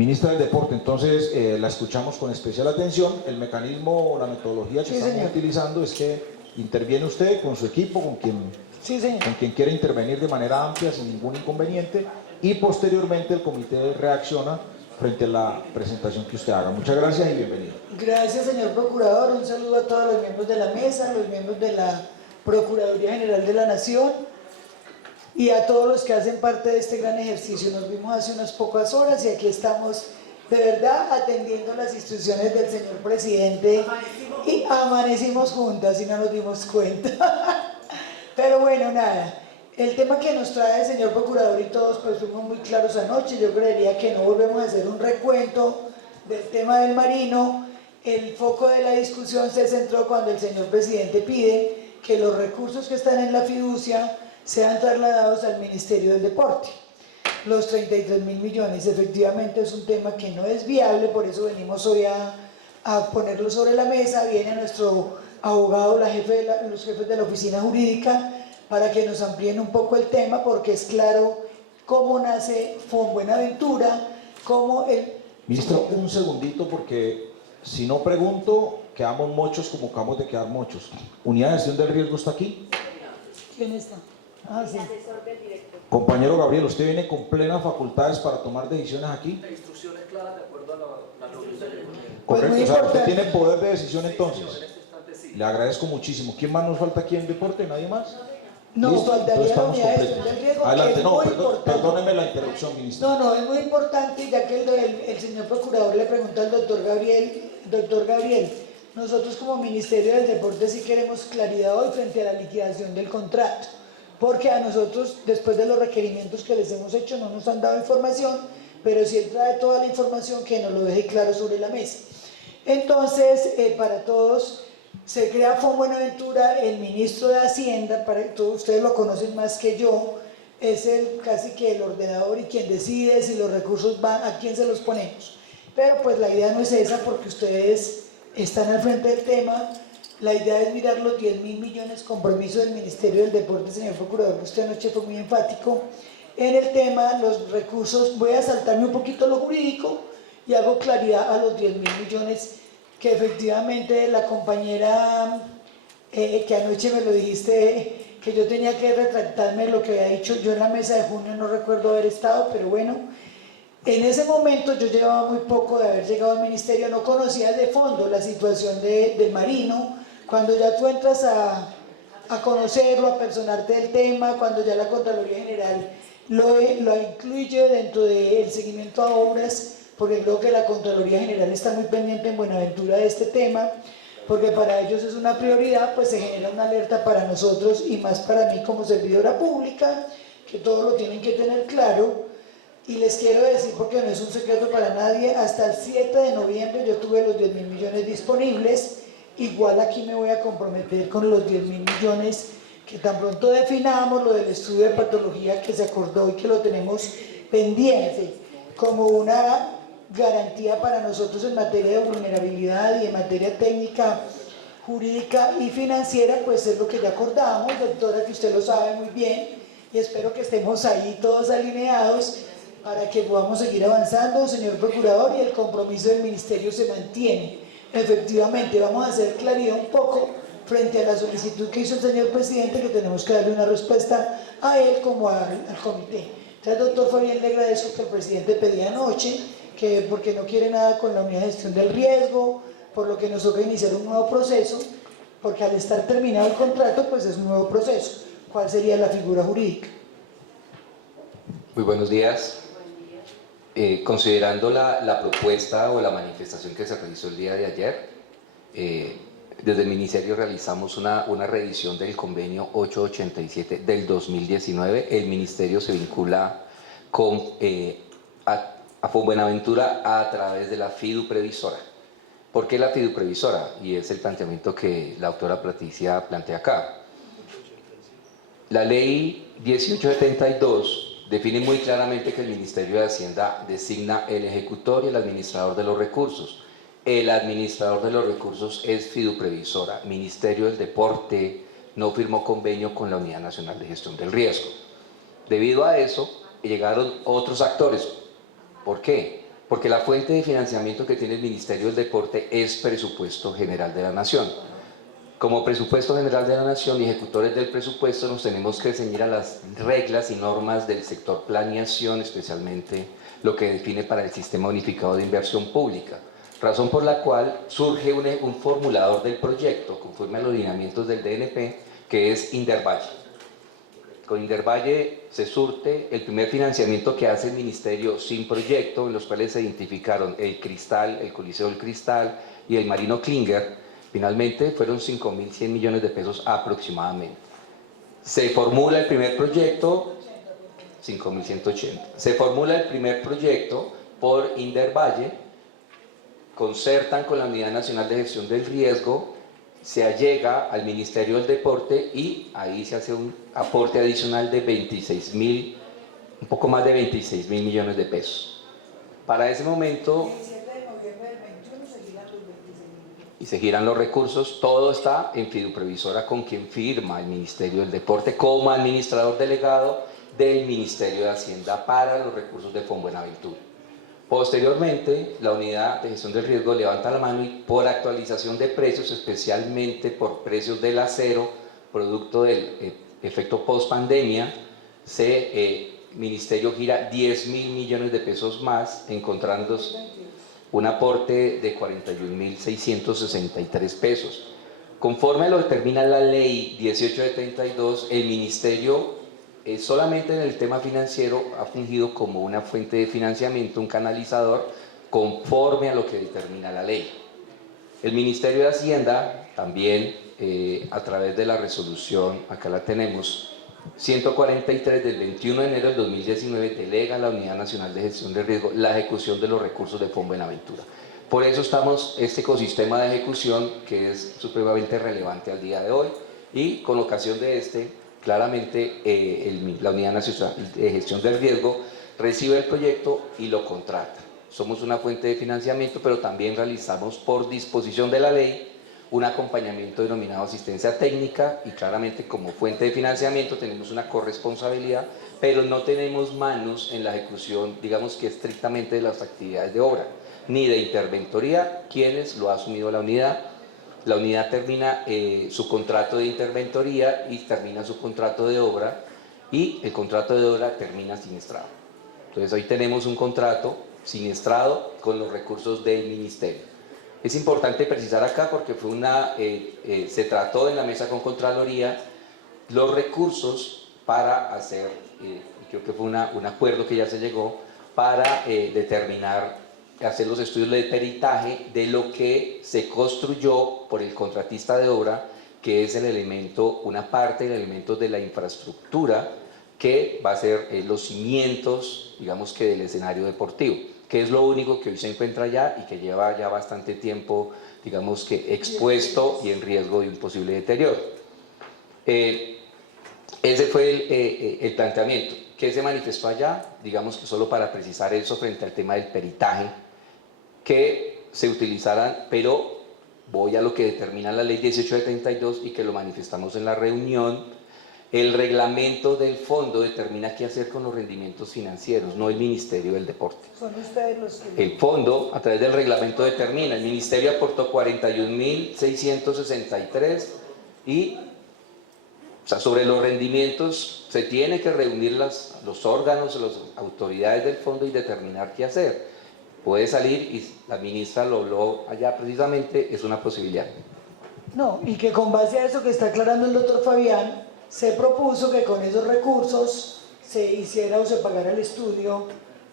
Ministra del Deporte, entonces la escuchamos con especial atención. El mecanismo o la metodología que estamos utilizando es que interviene usted con su equipo, con quien quiera intervenir de manera amplia, sin ningún inconveniente, y posteriormente el comité reacciona frente a la presentación que usted haga. Muchas gracias y bienvenido. Gracias, señor Procurador. Un saludo a todos los miembros de la mesa, los miembros de la Procuraduría General de la Nación y a todos los que hacen parte de este gran ejercicio. Nos vimos hace unas pocas horas y aquí estamos de verdad atendiendo las instrucciones del señor presidente y amanecimos juntas y no nos dimos cuenta. Pero bueno, nada, el tema que nos trae el señor Procurador y todos pues fuimos muy claros anoche. Yo creería que no volvemos a hacer un recuento del tema del Marino. El foco de la discusión se centró cuando el señor presidente pide que los recursos que están en la fiducia sean trasladados al Ministerio del Deporte. Los 33.000 millones, efectivamente es un tema que no es viable, por eso venimos hoy a ponerlo sobre la mesa. Viene nuestro abogado, los jefes de la oficina jurídica, para que nos amplíen un poco el tema, porque es claro cómo nace Fonbuenaventura, cómo el... Ministro, un segundito, porque si no pregunto, quedamos muchos como acabamos de quedar muchos. ¿Unidad de gestión del riesgo está aquí? ¿Quién está? Ah, sí. Compañero Gabriel, ¿usted viene con plenas facultades para tomar decisiones aquí? La instrucción es clara de acuerdo a la norma de ley. Correcto, Pues o sea, usted importante. tiene poder de decisión entonces. En este instante sí. Le agradezco muchísimo. ¿Quién más nos falta aquí en deporte? ¿Nadie más? No, ¿Listo? faltaría Entonces la estamos unidad de completos. gestión del riesgo, que Adelante, es no, muy importante. perdóneme la interrupción, ministro. No, es muy importante, ya que el señor procurador le pregunta al doctor Gabriel, nosotros como Ministerio del Deporte sí queremos claridad hoy frente a la liquidación del contrato, porque a nosotros, después de los requerimientos que les hemos hecho, no nos han dado información, pero sí él trae toda la información que nos lo deje claro sobre la mesa. Entonces, para todos, se crea Fonbuenaventura, el ministro de Hacienda, para todos ustedes lo conocen más que yo, es casi que el ordenador y quien decide si los recursos van, a quién se los ponemos. Pero pues la idea no es esa, porque ustedes están al frente del tema. La idea es mirar los 10.000 millones, compromiso del Ministerio del Deporte, señor Procurador, que usted anoche fue muy enfático en el tema, los recursos. Voy a saltarme un poquito lo jurídico y hago claridad a los 10.000 millones que efectivamente la compañera que anoche me lo dijiste, que yo tenía que retractarme de lo que había dicho yo en la mesa de junio, no recuerdo haber estado, pero bueno, en ese momento yo llevaba muy poco de haber llegado al ministerio, no conocía de fondo la situación del Marino. Cuando ya tú entras a conocerlo, a personarte del tema, cuando ya la Contraloría General lo incluye dentro del seguimiento a obras, porque creo que la Contraloría General está muy pendiente en Buenaventura de este tema, porque para ellos es una prioridad, pues se genera una alerta para nosotros y más para mí como servidora pública, que todo lo tienen que tener claro. Y les quiero decir, porque no es un secreto para nadie, hasta el 7 de noviembre yo tuve los 10.000 millones disponibles. Igual aquí me voy a comprometer con los 10.000 millones que tan pronto definamos lo del estudio de patología que se acordó y que lo tenemos pendiente como una garantía para nosotros en materia de vulnerabilidad y en materia técnica, jurídica y financiera, pues es lo que ya acordamos, doctora, que usted lo sabe muy bien, y espero que estemos ahí todos alineados para que podamos seguir avanzando, señor Procurador, y el compromiso del Ministerio se mantiene. Efectivamente, vamos a hacer claridad un poco frente a la solicitud que hizo el señor presidente, que tenemos que darle una respuesta a él como al comité. Entonces, doctor Fabián, le agradezco que el presidente pedía anoche, que porque no quiere nada con la unidad de gestión del riesgo, por lo que nos toca iniciar un nuevo proceso, porque al estar terminado el contrato, pues es un nuevo proceso. ¿Cuál sería la figura jurídica? Muy buenos días. Considerando la propuesta o la manifestación que se realizó el día de ayer, desde el Ministerio realizamos una revisión del convenio 887 del 2019. El Ministerio se vincula a Fonbuenaventura a través de la FIDU Previsora. ¿Por qué la FIDU Previsora? Y es el planteamiento que la doctora Patricia plantea acá. La ley 1872 define muy claramente que el Ministerio de Hacienda designa el ejecutor y el administrador de los recursos. El administrador de los recursos es FIDU Previsora. Ministerio del Deporte no firmó convenio con la Unidad Nacional de Gestión del Riesgo. Debido a eso, llegaron otros actores. ¿Por qué? porque la fuente de financiamiento que tiene el Ministerio del Deporte es Presupuesto General de la Nación. Como Presupuesto General de la Nación y ejecutores del presupuesto nos tenemos que ceñir a las reglas y normas del sector planeación, especialmente lo que define para el Sistema Unificado de Inversión Pública, razón por la cual surge un formulador del proyecto conforme a los lineamientos del DNP, que es Indervalle. Con Indervalle se surte el primer financiamiento que hace el Ministerio sin proyecto, en los cuales se identificaron el Cristal, el Coliseo del Cristal y el Marino Klinger. Finalmente fueron 5.100 millones de pesos aproximadamente. Se formula el primer proyecto, 5.180. Se formula el primer proyecto por Indervalle, concertan con la Unidad Nacional de Gestión del Riesgo, se allega al Ministerio del Deporte y ahí se hace un aporte adicional de un poco más de 26.000 millones de pesos. Para ese momento, y se giran los recursos, todo está en Fiduprevisora, con quien firma el Ministerio del Deporte como administrador delegado del Ministerio de Hacienda para los recursos de Fonbuenaventura. Posteriormente, la Unidad de Gestión del Riesgo levanta la mano y por actualización de precios, especialmente por precios del acero, producto del efecto post-pandemia, Ministerio gira 10.000 millones de pesos más, encontrándose un aporte de 41.663 pesos. Conforme lo determina la ley 1872, el Ministerio solamente en el tema financiero ha fungido como una fuente de financiamiento, un canalizador, conforme a lo que determina la ley. El Ministerio de Hacienda también, a través de la resolución, acá la tenemos, 143 del 21 de enero del 2019, delega a la Unidad Nacional de Gestión de Riesgo la ejecución de los recursos de Fonbuenaventura. Por eso estamos este ecosistema de ejecución que es supremamente relevante al día de hoy, y con ocasión de claramente la Unidad Nacional de Gestión del Riesgo recibe el proyecto y lo contrata. Somos una fuente de financiamiento, pero también realizamos por disposición de la ley un acompañamiento denominado asistencia técnica, y claramente como fuente de financiamiento tenemos una corresponsabilidad, pero no tenemos manos en la ejecución, digamos que estrictamente de las actividades de obra, ni de interventoría, quienes lo ha asumido la unidad. La unidad termina su contrato de interventoría y termina su contrato de obra, y el contrato de obra termina siniestrado. Entonces hoy tenemos un contrato siniestrado con los recursos del Ministerio. Es importante precisar acá porque se trató en la mesa con Contraloría los recursos para hacer, creo que fue un acuerdo que ya se llegó, para hacer los estudios de peritaje de lo que se construyó por el contratista de obra, que es una parte del elemento de la infraestructura que va a ser los cimientos, digamos que del escenario deportivo, que es lo único que hoy se encuentra allá y que lleva ya bastante tiempo, digamos que expuesto y en riesgo de un posible deterioro. Ese fue el planteamiento. ¿Qué se manifestó allá? Digamos que solo para precisar eso frente al tema del peritaje, que se utilizaran, pero voy a lo que determina la ley 1872 y que lo manifestamos en la reunión. El reglamento del fondo determina qué hacer con los rendimientos financieros, no el Ministerio del Deporte. Son ustedes los que... El fondo, a través del reglamento, determina. El Ministerio aportó 41.663 y, sobre los rendimientos se tiene que reunir los órganos, las autoridades del fondo y determinar qué hacer. Puede salir, y la ministra lo habló allá precisamente, es una posibilidad. No, y que con base a eso que está aclarando el doctor Fabián, se propuso que con esos recursos se hiciera o se pagara el estudio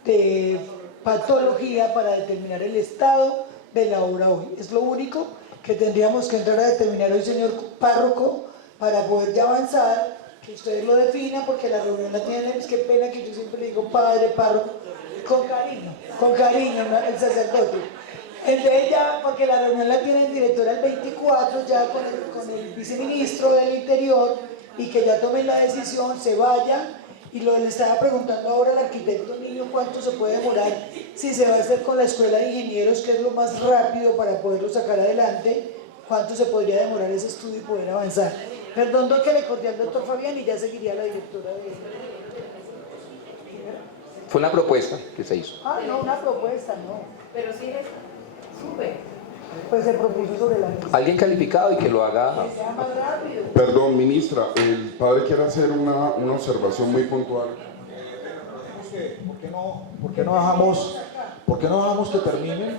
de patología para determinar el estado de la obra hoy. Es lo único que tendríamos que entrar a determinar hoy, señor párroco, para poder ya avanzar, que ustedes lo definan, porque la reunión la tienen, es que pena que yo siempre le digo padre, párroco, con cariño, ¿no? El sacerdote. Entonces ya, porque la reunión la tiene el director el 24, ya con el viceministro del Interior, y que ya tomen la decisión, se vayan, y le estaba preguntando ahora al arquitecto Niño cuánto se puede demorar, si se va a hacer con la escuela de ingenieros, que es lo más rápido para poderlo sacar adelante, cuánto se podría demorar ese estudio y poder avanzar. Perdón, que le corté al doctor Fabián y ya seguiría la directora de... Fue una propuesta que se hizo. Ah, no, una propuesta, no. Pero sí es súper. Pues se propuso sobre la mesa. Alguien calificado y que lo haga. Que sea más rápido. Perdón, ministra, el padre quiere hacer una observación muy puntual. ¿Por qué no dejamos que terminen?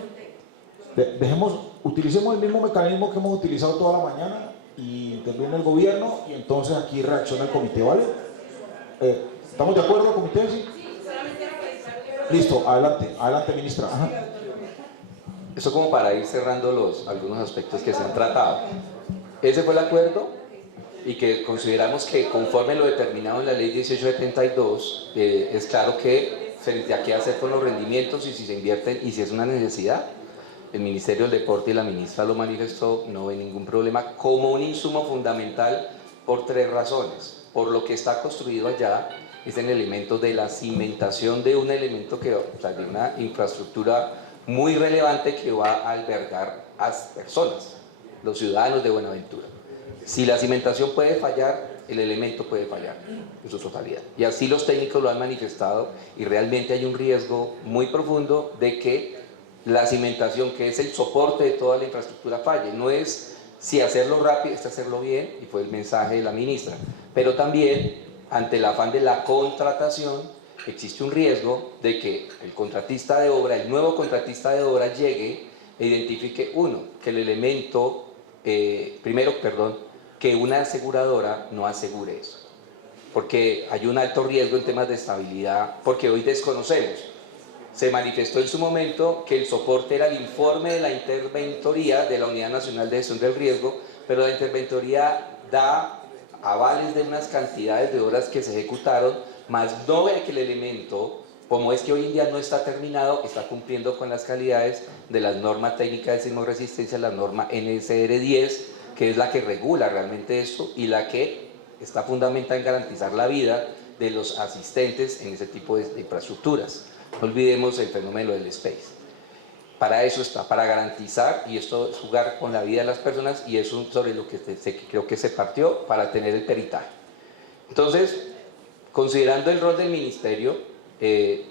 Utilicemos el mismo mecanismo que hemos utilizado toda la mañana y interviene el gobierno y entonces aquí reacciona el comité, ¿vale? ¿Estamos de acuerdo, comité? Sí. Listo, adelante, ministra. Ajá. Eso como para ir cerrando algunos aspectos que se han tratado. Ese fue el acuerdo y que consideramos que conforme lo determinado en la ley 1872, es claro que frente a qué hacer con los rendimientos y si se invierten y si es una necesidad, el Ministerio del Deporte y la ministra lo manifestó, no ve ningún problema como un insumo fundamental por 3 razones. Por lo que está construido allá, es el elemento de la cimentación de un elemento que, o sea, de una infraestructura muy relevante que va a albergar a personas, los ciudadanos de Buenaventura. Si la cimentación puede fallar, el elemento puede fallar en su totalidad. Y así los técnicos lo han manifestado y realmente hay un riesgo muy profundo de que la cimentación, que es el soporte de toda la infraestructura, falle. No es si hacerlo rápido, es hacerlo bien, y fue el mensaje de la ministra. Pero también, ante el afán de la contratación, existe un riesgo de que el contratista de obra, el nuevo contratista de obra llegue e identifique, que el elemento, que una aseguradora no asegure eso. Porque hay un alto riesgo en temas de estabilidad, porque hoy desconocemos. Se manifestó en su momento que el soporte era el informe de la interventoría de la Unidad Nacional de Gestión del Riesgo, pero la interventoría da avales de unas cantidades de horas que se ejecutaron, más no ve que el elemento, como es que hoy en día no está terminado, está cumpliendo con las calidades de las normas técnicas de sismoresistencia, la norma NSR 10, que es la que regula realmente esto y la que está fundamental en garantizar la vida de los asistentes en ese tipo de infraestructuras. No olvidemos el fenómeno del space. Para eso está, para garantizar, y esto es jugar con la vida de las personas, y eso sobre lo que creo que se partió para tener el peritaje. Entonces, considerando el rol del ministerio,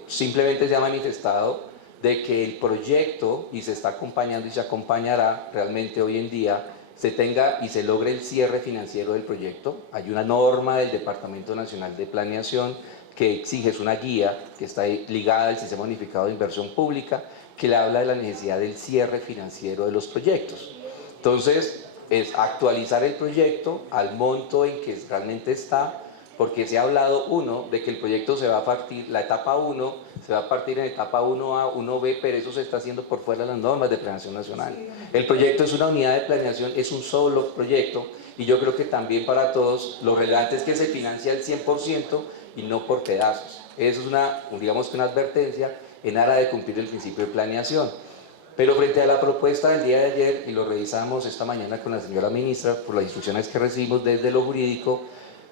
simplemente se ha manifestado de que el proyecto, y se está acompañando y se acompañará realmente hoy en día, se tenga y se logre el cierre financiero del proyecto. Hay una norma del Departamento Nacional de Planeación que exige, es una guía que está ligada al Sistema Unificado de Inversión Pública, que le habla de la necesidad del cierre financiero de los proyectos. Entonces, es actualizar el proyecto al monto en que realmente está, porque se ha hablado, de que el proyecto se va a partir, la etapa 1, se va a partir en etapa 1A, 1B, pero eso se está haciendo por fuera de las normas de planeación nacional. El proyecto es una unidad de planeación, es un solo proyecto, y yo creo que también para todos lo relevante es que se financia el 100% y no por pedazos. Eso es una advertencia en aras de cumplir el principio de planeación. Pero frente a la propuesta del día de ayer, y lo revisamos esta mañana con la señora ministra, por las instrucciones que recibimos desde lo jurídico,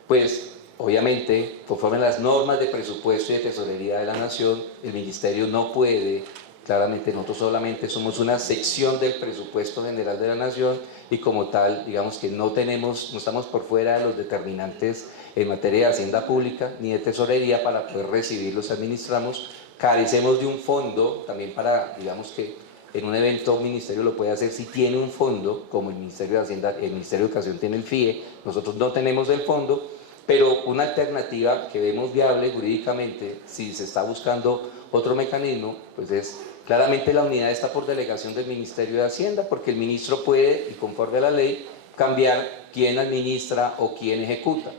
pues obviamente, conforme a las normas de presupuesto y de tesorería de la Nación, el Ministerio no puede, claramente nosotros solamente somos una sección del presupuesto general de la Nación y como tal, digamos que no estamos por fuera de los determinantes en materia de hacienda pública ni de tesorería para poder recibirlos, administramos, carecemos de un fondo también para, digamos que en un evento un ministerio lo puede hacer si tiene un fondo, como el Ministerio de Hacienda, el Ministerio de Educación tiene el FIE, nosotros no tenemos el fondo, pero una alternativa que vemos viable jurídicamente, si se está buscando otro mecanismo, pues es claramente la unidad está por delegación del Ministerio de Hacienda, porque el ministro puede, y conforme a la ley, cambiar quién administra o quién ejecuta.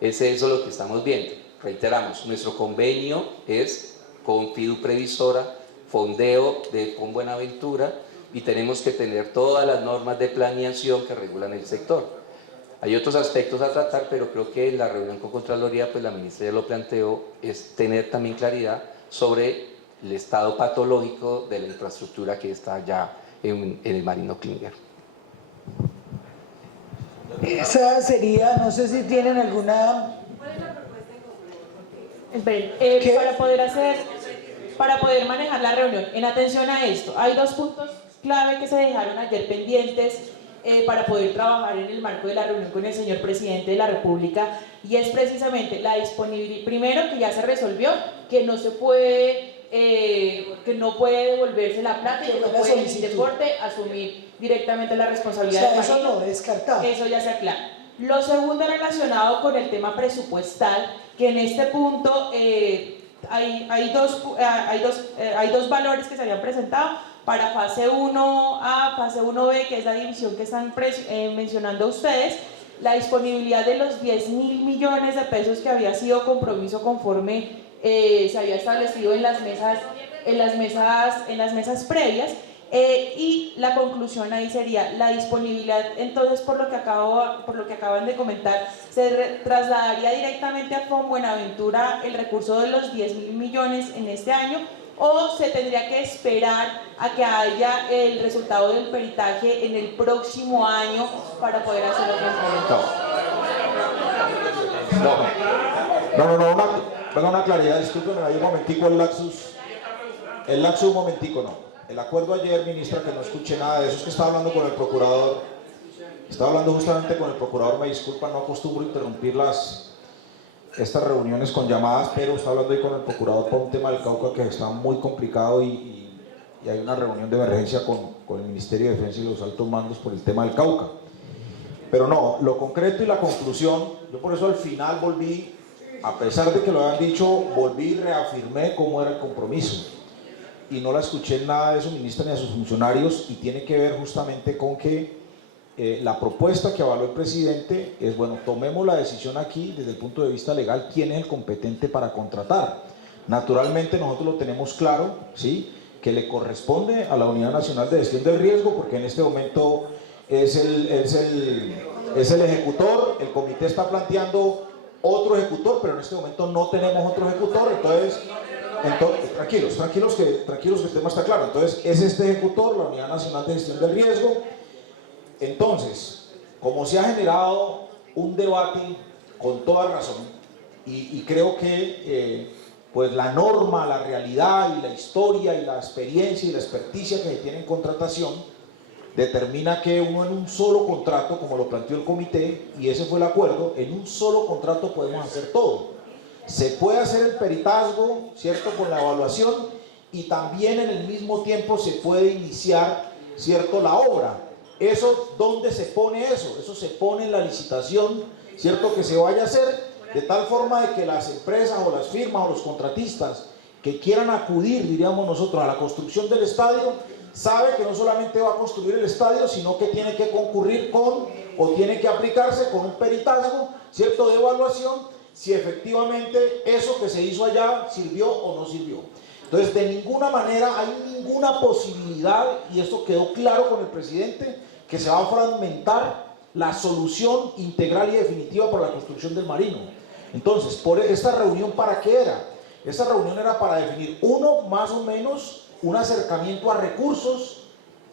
Es eso lo que estamos viendo. Reiteramos, nuestro convenio es con Fidu Previsora, fondeo con Buenaventura, y tenemos que tener todas las normas de planeación que regulan el sector. Hay otros aspectos a tratar, pero creo que en la reunión con Contraloría, pues la ministra ya lo planteó, es tener también claridad sobre el estado patológico de la infraestructura que está ya en el Marino Klinger. Esa sería, no sé si tienen alguna... ¿Cuál es la propuesta en concreto? Para poder manejar la reunión, en atención a esto, hay 2 puntos clave que se dejaron ayer pendientes para poder trabajar en el marco de la reunión con el señor presidente de la República, y es precisamente la disponibilidad, primero que ya se resolvió, que no se puede, que no puede devolverse la plata y que no puede el deporte asumir directamente la responsabilidad del eso marino. no, descartado. Eso ya se aclara. Lo segundo relacionado con el tema presupuestal, que en este punto hay dos valores que se habían presentado para fase 1A, fase 1B, que es la división que están mencionando ustedes, la disponibilidad de los 10.000 millones de pesos que había sido compromiso conforme se había establecido en las mesas previas. Y la conclusión ahí sería la disponibilidad. Entonces, por lo que acaban de comentar, se trasladaría directamente a Buenaventura el recurso de los 10.000 millones en este año, o se tendría que esperar a que haya el resultado del peritaje en el próximo año para poder hacer los transferencias. No, una claridad, discúlpeme, hay un momentico el lapsus un momentico, no. El acuerdo ayer, ministra, que no escuché nada de eso, es que estaba hablando con el procurador, estaba hablando justamente con el procurador, me disculpa, no acostumbro interrumpir estas reuniones con llamadas, pero estaba hablando ahí con el procurador por un tema del Cauca que está muy complicado y hay una reunión de emergencia con el Ministerio de Defensa y los altos mandos por el tema del Cauca. Pero no, lo concreto y la conclusión, yo por eso al final volví, a pesar de que lo habían dicho, volví y reafirmé cómo era el compromiso. Y no la escuché en nada de su ministra ni a sus funcionarios, y tiene que ver justamente con que la propuesta que avaló el presidente es, bueno, tomemos la decisión aquí desde el punto de vista legal, quién es el competente para contratar. Naturalmente nosotros lo tenemos claro, ¿sí?, que le corresponde a la Unidad Nacional de Gestión del Riesgo, porque en este momento es el ejecutor, el comité está planteando otro ejecutor, pero en este momento no tenemos otro ejecutor, entonces tranquilos que el tema está claro. Entonces es este ejecutor, la Unidad Nacional de Gestión del Riesgo. Entonces, como se ha generado un debate con toda razón, y creo que pues la norma, la realidad y la historia y la experiencia y la experticia que se tiene en contratación determina que uno en un solo contrato, como lo planteó el comité, y ese fue el acuerdo, en un solo contrato podemos hacer todo. Se puede hacer el peritazgo, ¿cierto?, con la evaluación, y también en el mismo tiempo se puede iniciar, ¿cierto?, la obra. Eso, ¿dónde se pone eso? Eso se pone en la licitación, ¿cierto?, que se vaya a hacer, de tal forma de que las empresas o las firmas o los contratistas que quieran acudir, diríamos nosotros, a la construcción del estadio, sabe que no solamente va a construir el estadio, sino que tiene que concurrir o tiene que aplicarse con un peritazgo, ¿cierto?, de evaluación, si efectivamente eso que se hizo allá sirvió o no sirvió. Entonces, de ninguna manera hay ninguna posibilidad, y esto quedó claro con el presidente, que se va a fragmentar la solución integral y definitiva para la construcción del Marino. Entonces, por esta reunión, ¿para qué era? Esta reunión era para definir, más o menos, un acercamiento a recursos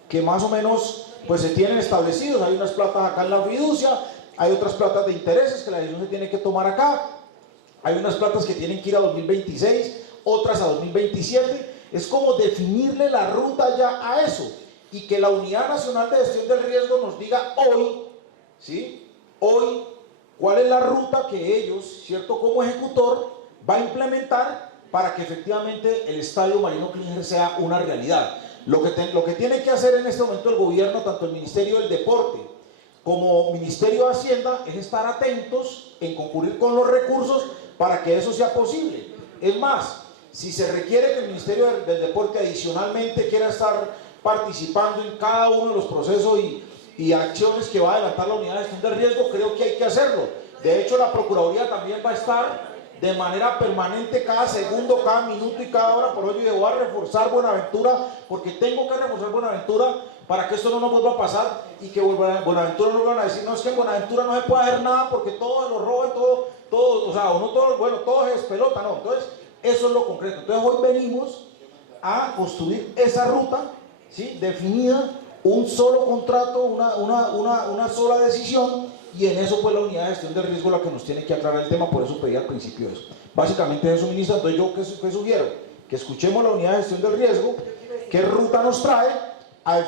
que más o menos pues se tienen establecidos. Hay unas platas acá en la fiducia, hay otras platas de intereses que la decisión se tiene que tomar acá, hay unas platas que tienen que ir a 2026, otras a 2027. Es como definirle la ruta ya a eso, y que la Unidad Nacional de Gestión del Riesgo nos diga hoy, ¿sí?, hoy, cuál es la ruta que ellos, ¿cierto?, como ejecutor va a implementar para que efectivamente el Estadio Marino Clínger sea una realidad. Lo que tiene que hacer en este momento el gobierno, tanto el Ministerio del Deporte como Ministerio de Hacienda, es estar atentos en concurrir con los recursos para que eso sea posible. Es más, si se requiere que el Ministerio del Deporte adicionalmente quiera estar participando en cada uno de los procesos y acciones que va a adelantar la Unidad de Gestión del Riesgo, creo que hay que hacerlo. De hecho, la Procuraduría también va a estar de manera permanente cada segundo, cada minuto y cada hora. Por ello, voy a reforzar Buenaventura, porque tengo que reforzar Buenaventura para que esto no nos vuelva a pasar y que Buenaventura no vuelvan a decir, no, es que en Buenaventura no se puede hacer nada porque todos los roban, todo, o sea, o no todo, bueno, todo es pelota, no. Entonces, eso es lo concreto. Entonces, hoy venimos a construir esa ruta, ¿sí?, definida, un solo contrato, una sola decisión, y en eso pues la Unidad de Gestión del Riesgo la que nos tiene que aclarar el tema. Por eso pedí al principio eso. Básicamente eso, ministra. Entonces yo ¿qué sugiero? Que escuchemos la Unidad de Gestión del Riesgo, qué ruta nos trae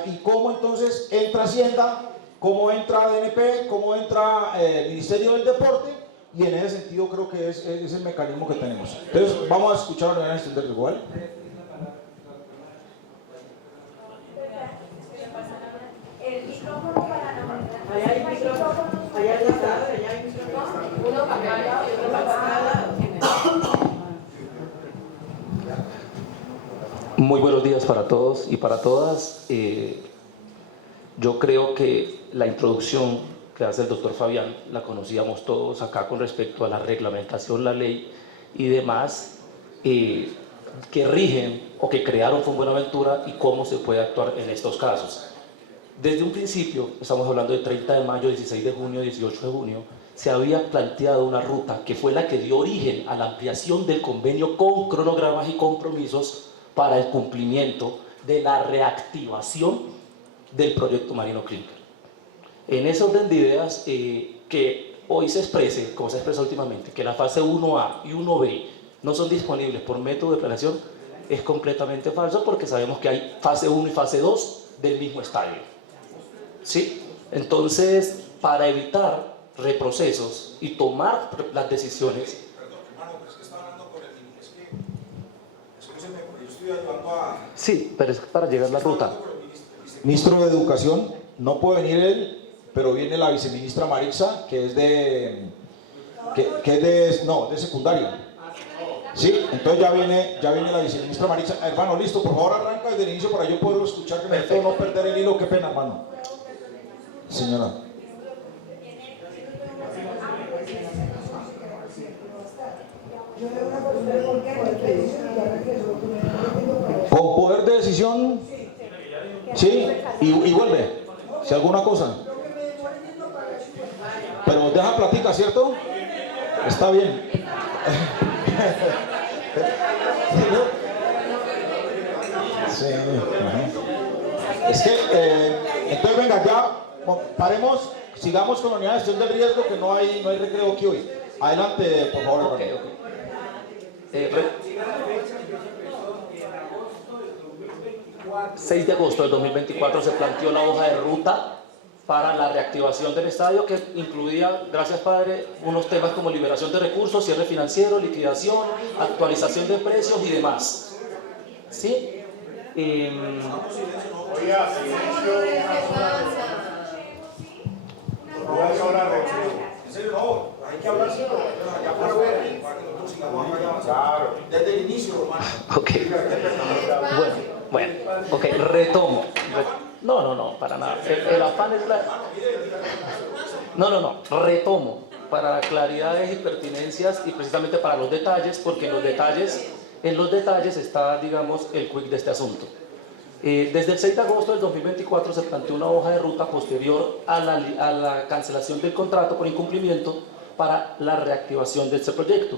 y cómo entonces entra Hacienda cómo entra DNP, cómo entra el Ministerio del Deporte, y en ese sentido creo que es el mecanismo que tenemos. Entonces vamos a escuchar a la Unidad de Gestión de Riesgo, ¿vale? El micrófono para la mañana. Allá hay micrófono. Allá hay micrófono. Uno para cada lado y otro para cada lado. Muy buenos días para todos y para todas. Yo creo que la introducción que hace el doctor Fabián la conocíamos todos acá con respecto a la reglamentación, la ley y demás que rigen o que crearon Fonbuenaventura y cómo se puede actuar en estos casos. Desde un principio, estamos hablando de 30 de mayo, 16 de junio, 18 de junio, se había planteado una ruta que fue la que dio origen a la ampliación del convenio con cronogramas y compromisos para el cumplimiento de la reactivación del proyecto Marino Clinker. En ese orden de ideas, que hoy se exprese, como se expresa últimamente, que la fase 1A y 1B no son disponibles por método de planeación, es completamente falso porque sabemos que hay fase 1 y fase 2 del mismo estadio. ¿Sí? Entonces, para evitar reprocesos y tomar las decisiones. Perdón, hermano, pero es que está hablando por el mismo. Escúcheme, porque yo estoy ayudando a. Sí, pero es para llegar a la ruta. Ministro de Educación, no puede venir él, pero viene la viceministra Marixa, que es de. que es de secundaria. Sí, entonces ya viene la viceministra Marixa. Hermano, listo, por favor arranca desde el inicio para yo poder escuchar, que me puedo no perder el hilo. Qué pena, hermano. Señora. Con poder de decisión, sí, y vuelve, si alguna cosa. Pero deja platica, ¿cierto? Está bien. Sí, es que, entonces venga, ya paremos, sigamos con la unidad de gestión del riesgo, que no hay recreo aquí hoy. Adelante, por favor. Okay. 6 de agosto del 2024 se planteó la hoja de ruta para la reactivación del estadio, que incluía, gracias padre, unos temas como liberación de recursos, cierre financiero, liquidación, actualización de precios y demás. ¿Sí? En serio, no, hay que hablar ya para ver, para que nosotros sigamos avanzando. Desde el inicio, hermano. Ok. Bueno, ok, retomo. No, para nada. El afán es la. No, retomo para claridades y pertinencias y precisamente para los detalles, porque en los detalles está, digamos, el quick de este asunto. Desde el 6 de agosto del 2024 se planteó una hoja de ruta posterior a la cancelación del contrato por incumplimiento para la reactivación de este proyecto.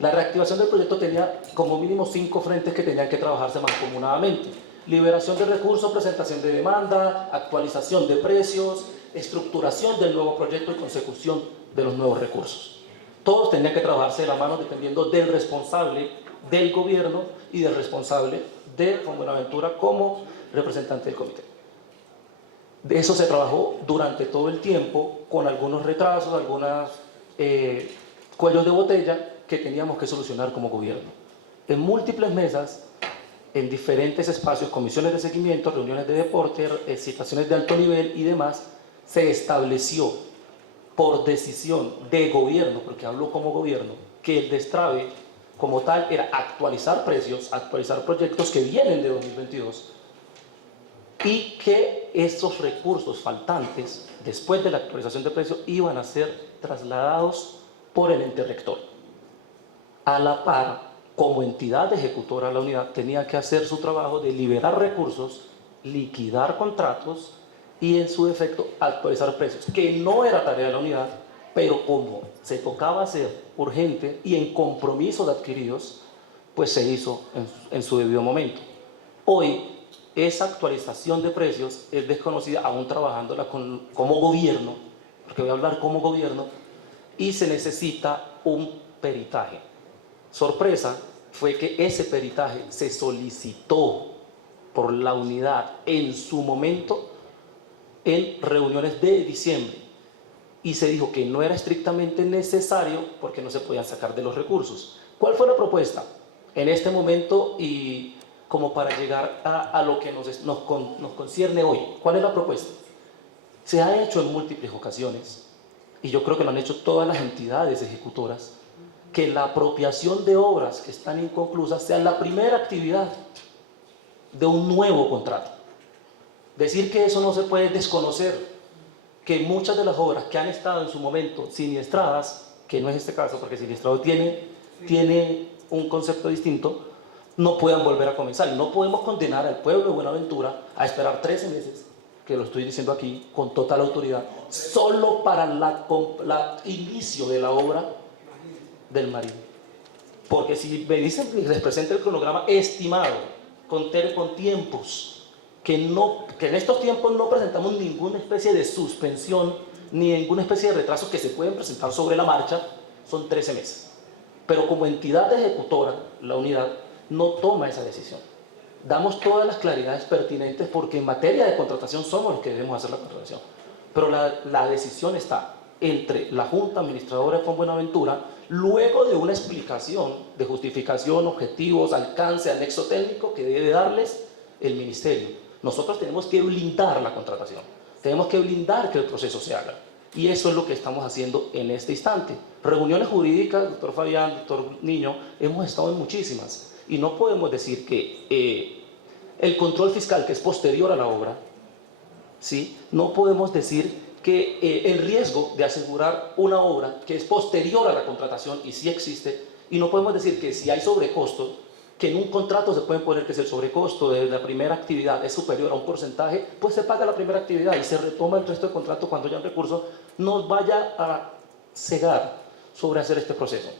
La reactivación del proyecto tenía como mínimo 5 frentes que tenían que trabajarse mancomunadamente: liberación de recursos, presentación de demanda, actualización de precios, estructuración del nuevo proyecto y consecución de los nuevos recursos. Todos tenían que trabajarse de la mano dependiendo del responsable del gobierno y del responsable de Fonbuenaventura como representante del comité. De eso se trabajó durante todo el tiempo, con algunos retrasos, algunos cuellos de botella que teníamos que solucionar como gobierno. En múltiples mesas, en diferentes espacios, comisiones de seguimiento, reuniones de deporte, situaciones de alto nivel y demás, se estableció por decisión de gobierno, porque hablo como gobierno, que el destrave como tal era actualizar precios, actualizar proyectos que vienen de 2022 y que estos recursos faltantes, después de la actualización de precios, iban a ser trasladados por el ente rector. A la par, como entidad ejecutora, la unidad tenía que hacer su trabajo de liberar recursos, liquidar contratos y, en su defecto, actualizar precios, que no era tarea de la unidad, pero como se tocaba hacer urgente y en compromiso de adquiridos, pues se hizo en su debido momento. Hoy, esa actualización de precios es desconocida, aún trabajándola como gobierno, porque voy a hablar como gobierno, y se necesita un peritaje. Sorpresa fue que ese peritaje se solicitó por la unidad en su momento en reuniones de diciembre y se dijo que no era estrictamente necesario porque no se podían sacar de los recursos. ¿Cuál fue la propuesta? En este momento, y como para llegar a lo que nos concierne hoy, ¿cuál es la propuesta? Se ha hecho en múltiples ocasiones, y yo creo que lo han hecho todas las entidades ejecutoras, que la apropiación de obras que están inconclusas sea la primera actividad de un nuevo contrato. Decir que eso no se puede desconocer, que muchas de las obras que han estado en su momento siniestradas, que no es este caso porque siniestrado tiene un concepto distinto, no puedan volver a comenzar. No podemos condenar al pueblo de Buenaventura a esperar 13 meses, que lo estoy diciendo aquí con total autoridad, solo para el inicio de la obra del Marino. Porque si me dicen que les presente el cronograma estimado, con tiempos, que en estos tiempos no presentamos ninguna especie de suspensión, ni ninguna especie de retrasos que se pueden presentar sobre la marcha, son 13 meses. Pero como entidad ejecutora, la unidad no toma esa decisión. Damos todas las claridades pertinentes porque en materia de contratación somos los que debemos hacer la contratación. Pero la decisión está entre la Junta Administradora de Fondo Buenaventura, luego de una explicación de justificación, objetivos, alcance, anexo técnico que debe darles el Ministerio. Nosotros tenemos que blindar la contratación, tenemos que blindar que el proceso se haga. Y eso es lo que estamos haciendo en este instante. Reuniones jurídicas, doctor Fabián, doctor Niño, hemos estado en muchísimas. Y no podemos decir que el control fiscal, que es posterior a la obra, ¿sí? No podemos decir que el riesgo de asegurar una obra que es posterior a la contratación, y sí existe, y no podemos decir que si hay sobrecostos, que en un contrato se puede poner que si el sobrecosto de la primera actividad es superior a un porcentaje, pues se paga la primera actividad y se retoma el resto del contrato cuando haya un recurso, nos vaya a cegar sobre hacer este proceso.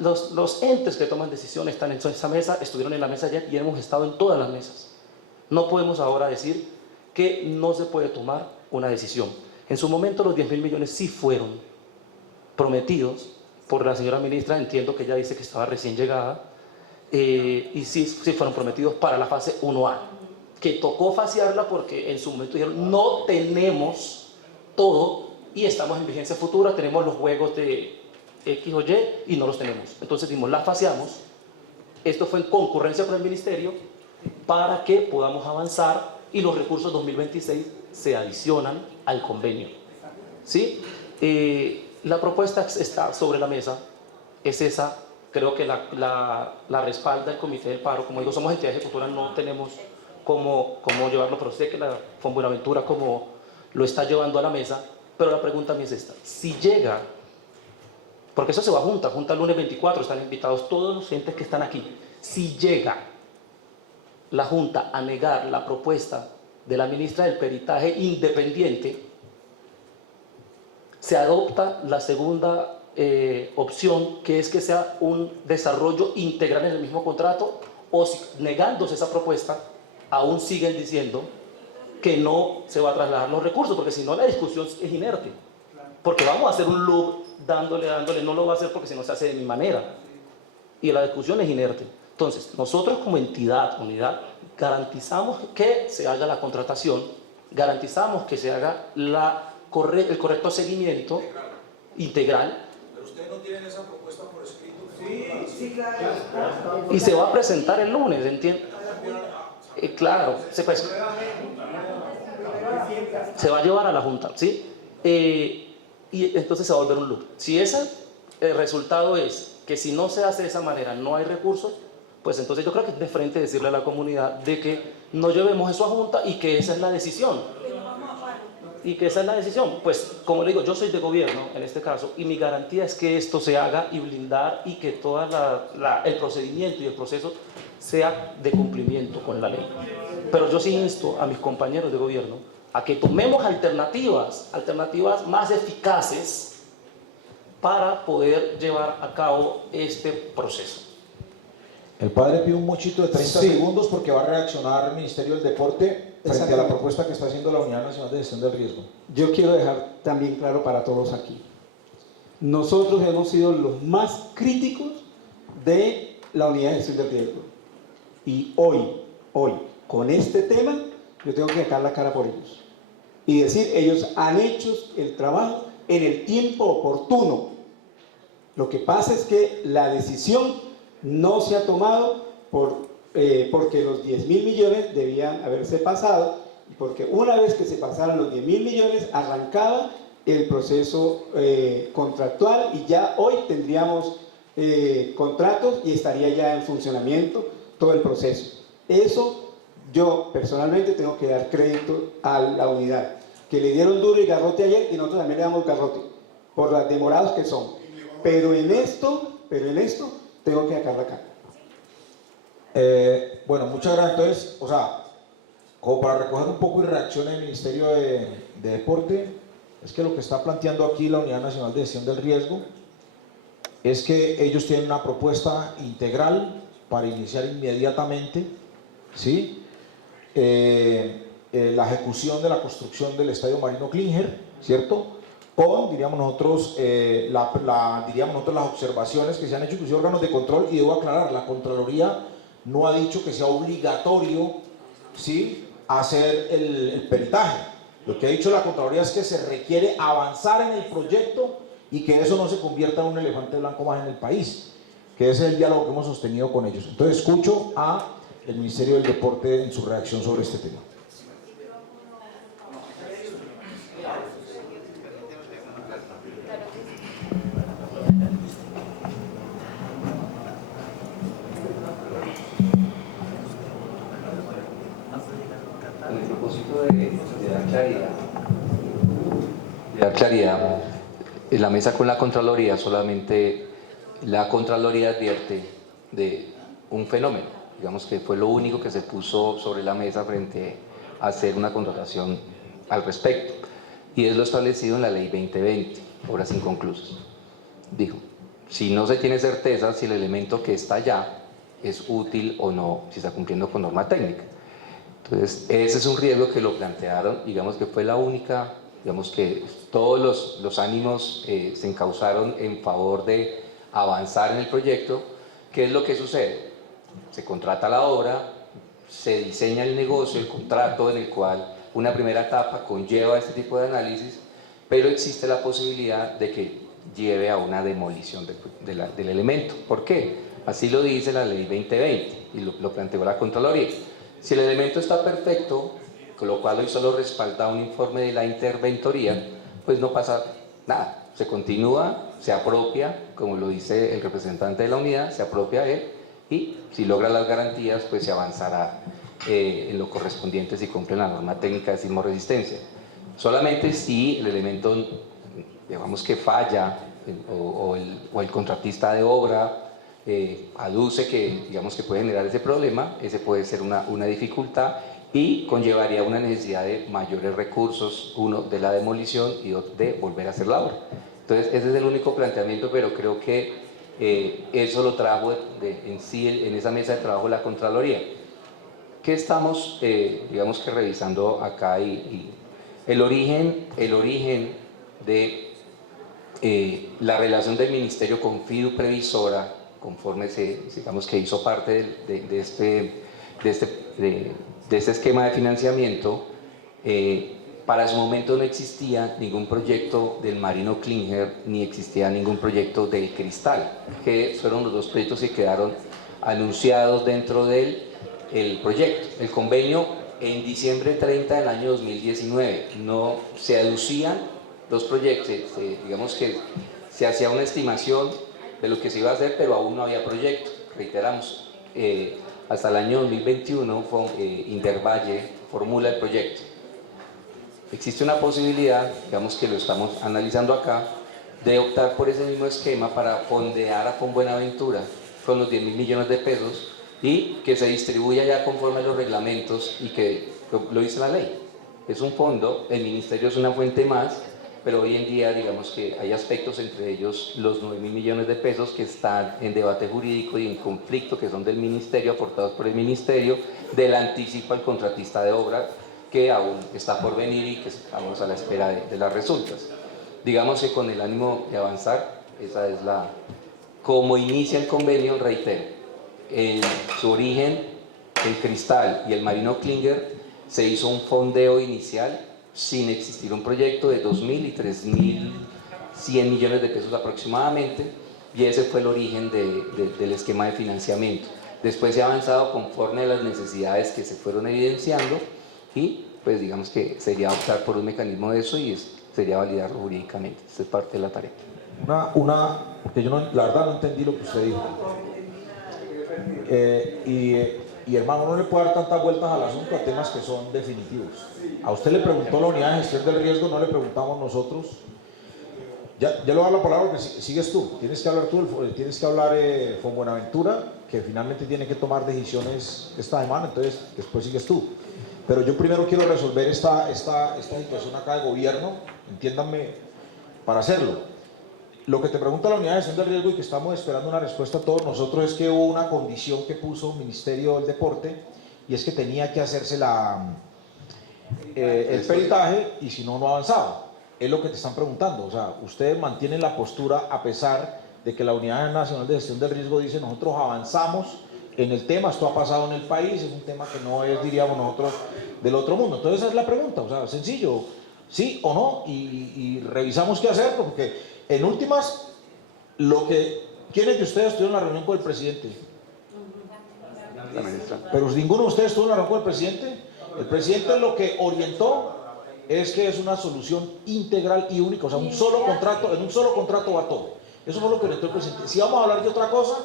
Los entes que toman decisiones están en esa mesa, estuvieron en la mesa ayer y hemos estado en todas las mesas. No podemos ahora decir que no se puede tomar una decisión. En su momento los 10.000 millones sí fueron prometidos por la señora ministra, entiendo que ella dice que estaba recién llegada, y sí fueron prometidos para la fase 1A, que tocó fasearla porque en su momento dijeron no tenemos todo y estamos en vigencia futura, tenemos los juegos de X o Y y no los tenemos. Entonces dijimos, la faseamos, esto fue en concurrencia con el Ministerio para que podamos avanzar y los recursos 2026 se adicionan al convenio. ¿Sí? La propuesta está sobre la mesa, es esa. Creo que la respalda el Comité del Paro. Como digo, somos entidad ejecutora, no tenemos cómo llevarlo, pero sé que la Fondo Buenaventura como lo está llevando a la mesa. Pero la pregunta a mí es esta: si llega, porque eso se va a junta el lunes 24, están invitados todos los entes que están aquí, si llega la Junta a negar la propuesta de la ministra del peritaje independiente, se adopta la segunda opción, que es que sea un desarrollo integral en el mismo contrato, o si, negándose esa propuesta, aún siguen diciendo que no se va a trasladar los recursos, porque si no la discusión es inerte, porque vamos a hacer un loop dándole, no lo va a hacer porque si no se hace de mi manera, y la discusión es inerte. Entonces, nosotros como entidad, unidad, garantizamos que se haga la contratación, garantizamos que se haga el correcto seguimiento integral. Pero ustedes no tienen esa propuesta por escrito. Sí, claro. Y se va a presentar el lunes, ¿entiendes? Claro, se va a llevar a la Junta, ¿sí? Y entonces se va a volver un loop. Si el resultado es que si no se hace de esa manera no hay recursos, pues entonces yo creo que es de frente decirle a la comunidad de que no llevemos eso a Junta y que esa es la decisión. Pues como le digo, yo soy de gobierno en este caso y mi garantía es que esto se haga y blindar y que todo el procedimiento y el proceso sea de cumplimiento con la ley. Pero yo sí insto a mis compañeros de gobierno a que tomemos alternativas más eficaces para poder llevar a cabo este proceso. El padre pide un mochito de 30 segundos porque va a reaccionar el Ministerio del Deporte frente a la propuesta que está haciendo la Unidad Nacional de Gestión del Riesgo. Yo quiero dejar también claro para todos aquí. Nosotros hemos sido los más críticos de la Unidad de Gestión del Riesgo. Y hoy, con este tema, yo tengo que sacar la cara por ellos. y decir, ellos han hecho el trabajo en el tiempo oportuno. Lo que pasa es que la decisión no se ha tomado porque los 10.000 millones debían haberse pasado, y porque una vez que se pasaran los 10.000 millones arrancaba el proceso contractual, y ya hoy tendríamos contratos y estaría ya en funcionamiento todo el proceso. Eso yo personalmente tengo que dar crédito a la unidad, que le dieron duro y garrote ayer, y nosotros también le damos garrote por las demorados que son, pero en esto tengo que sacar la cara. Bueno, muchas gracias. Entonces, o sea, como para recoger un poco y reacción del Ministerio de Deporte, es que lo que está planteando aquí la Unidad Nacional de Gestión del Riesgo es que ellos tienen una propuesta integral para iniciar inmediatamente, ¿sí? La ejecución de la construcción del Estadio Marino Klinger, ¿cierto? Con, diríamos nosotros, las observaciones que se han hecho, inclusive órganos de control, y debo aclarar, la Contraloría no ha dicho que sea obligatorio, ¿sí?, hacer el peritaje. Lo que ha dicho la Contraloría es que se requiere avanzar en el proyecto y que eso no se convierta en un elefante blanco más en el país, que ese es el diálogo que hemos sostenido con ellos. Entonces escucho al Ministerio del Deporte en su reacción sobre este tema. Con el propósito de dar claridad, en la mesa con la Contraloría, solamente la Contraloría advierte de un fenómeno, digamos que fue lo único que se puso sobre la mesa frente a hacer una contratación al respecto, y es lo establecido en la Ley 2020, obras inconclusas. Dijo, si no se tiene certeza si el elemento que está allá es útil o no, si está cumpliendo con norma técnica. Entonces, ese es un riesgo que lo plantearon, digamos que fue la única, digamos que todos los ánimos se encauzaron en favor de avanzar en el proyecto. ¿Qué es lo que sucede? Se contrata la obra, se diseña el negocio, el contrato en el cual una primera etapa conlleva este tipo de análisis, pero existe la posibilidad de que lleve a una demolición del elemento. ¿Por qué? Así lo dice la Ley 2020 y lo planteó la Contraloría. Si el elemento está perfecto, con lo cual hoy solo respalda un informe de la interventoría, pues no pasa nada, se continúa, se apropia, como lo dice el representante de la unidad, se apropia él, y si logra las garantías, pues se avanzará en lo correspondiente si cumple la norma técnica de sismoresistencia. Solamente si el elemento, digamos que falla, o el contratista de obra aduce que, digamos, que puede generar ese problema, ese puede ser una dificultad y conllevaría una necesidad de mayores recursos, uno de la demolición y otro de volver a hacer la obra. Entonces ese es el único planteamiento, pero creo que eso lo trajo en sí en esa mesa de trabajo la Contraloría. ¿Qué estamos, digamos, que revisando acá? Y el origen de la relación del Ministerio con Fidu Previsora, conforme digamos que hizo parte de este esquema de financiamiento, para su momento no existía ningún proyecto del Marino Klinger, ni existía ningún proyecto del Cristal, que fueron los dos proyectos que quedaron anunciados dentro del proyecto. El convenio en diciembre 30 del año 2019 no se aducían los proyectos, digamos que se hacía una estimación de lo que se iba a hacer, pero aún no había proyecto. Reiteramos, hasta el año 2021 Indervalle formula el proyecto. Existe una posibilidad, digamos que lo estamos analizando acá, de optar por ese mismo esquema para fondear a Fonbuenaventura con los 10.000 millones de pesos y que se distribuya ya conforme a los reglamentos y que lo dice la ley. Es un fondo, el ministerio es una fuente más, pero hoy en día digamos que hay aspectos, entre ellos los 9.000 millones de pesos que están en debate jurídico y en conflicto, que son del ministerio, aportados por el ministerio, del anticipo al contratista de obra, que aún está por venir y que estamos a la espera de las resultas. Digamos que con el ánimo de avanzar, esa es como inicia el convenio, reitero, en su origen, el Cristal y el Marino Klinger, se hizo un fondeo inicial sin existir un proyecto de 2.000 y 3.100 millones de pesos aproximadamente, y ese fue el origen del esquema de financiamiento. Después se ha avanzado conforme a las necesidades que se fueron evidenciando y pues digamos que sería optar por un mecanismo de eso y sería validarlo jurídicamente. Esta es parte de la tarea. Porque yo la verdad no entendí lo que usted dijo. Y hermano, no le puede dar tantas vueltas al asunto a temas que son definitivos. A usted le preguntó la unidad de gestión del riesgo, no le preguntamos nosotros. Ya le voy a dar la palabra porque sigues tú. Tienes que hablar con Buenaventura, que finalmente tiene que tomar decisiones esta semana, entonces después sigues tú. Pero yo primero quiero resolver esta situación acá de gobierno, entiéndanme, para hacerlo. Lo que te pregunta la unidad de gestión del riesgo y que estamos esperando una respuesta a todos nosotros es que hubo una condición que puso el Ministerio del Deporte y es que tenía que hacerse el peritaje y si no, no avanzaba. Es lo que te están preguntando. O sea, ustedes mantienen la postura a pesar de que la Unidad Nacional de Gestión del Riesgo dice nosotros avanzamos en el tema, esto ha pasado en el país, es un tema que no es, diríamos nosotros, del otro mundo. Entonces esa es la pregunta, o sea, sencillo, sí o no, y revisamos qué hacer, porque en últimas, ¿quiénes de ustedes estuvieron en la reunión con el presidente? Pero ninguno de ustedes estuvo en la reunión con el presidente. El presidente lo que orientó es que es una solución integral y única, o sea, un solo contrato, en un solo contrato va todo. Eso fue lo que orientó el presidente. Si vamos a hablar de otra cosa,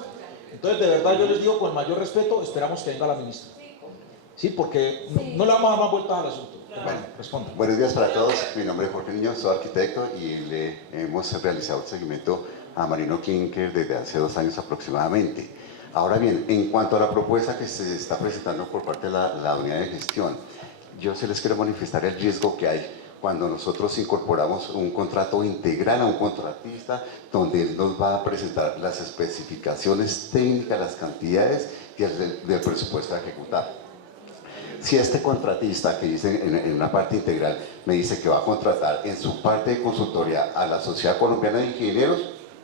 entonces de verdad yo les digo con el mayor respeto, esperamos que venga la ministra. Sí, porque no le vamos a dar más vueltas al asunto. Bueno, responda. Buenos días para todos, mi nombre es Jorge Niño, soy arquitecto y le hemos realizado el seguimiento a Marino Klinker desde hace 2 años aproximadamente. Ahora bien, en cuanto a la propuesta que se está presentando por parte de la unidad de gestión, yo se les quiero manifestar el riesgo que hay cuando nosotros incorporamos un contrato integral a un contratista donde él nos va a presentar las especificaciones técnicas, las cantidades y del presupuesto a ejecutar. Si este contratista que dice en una parte integral me dice que va a contratar en su parte de consultoría a la Sociedad Colombiana de Ingenieros,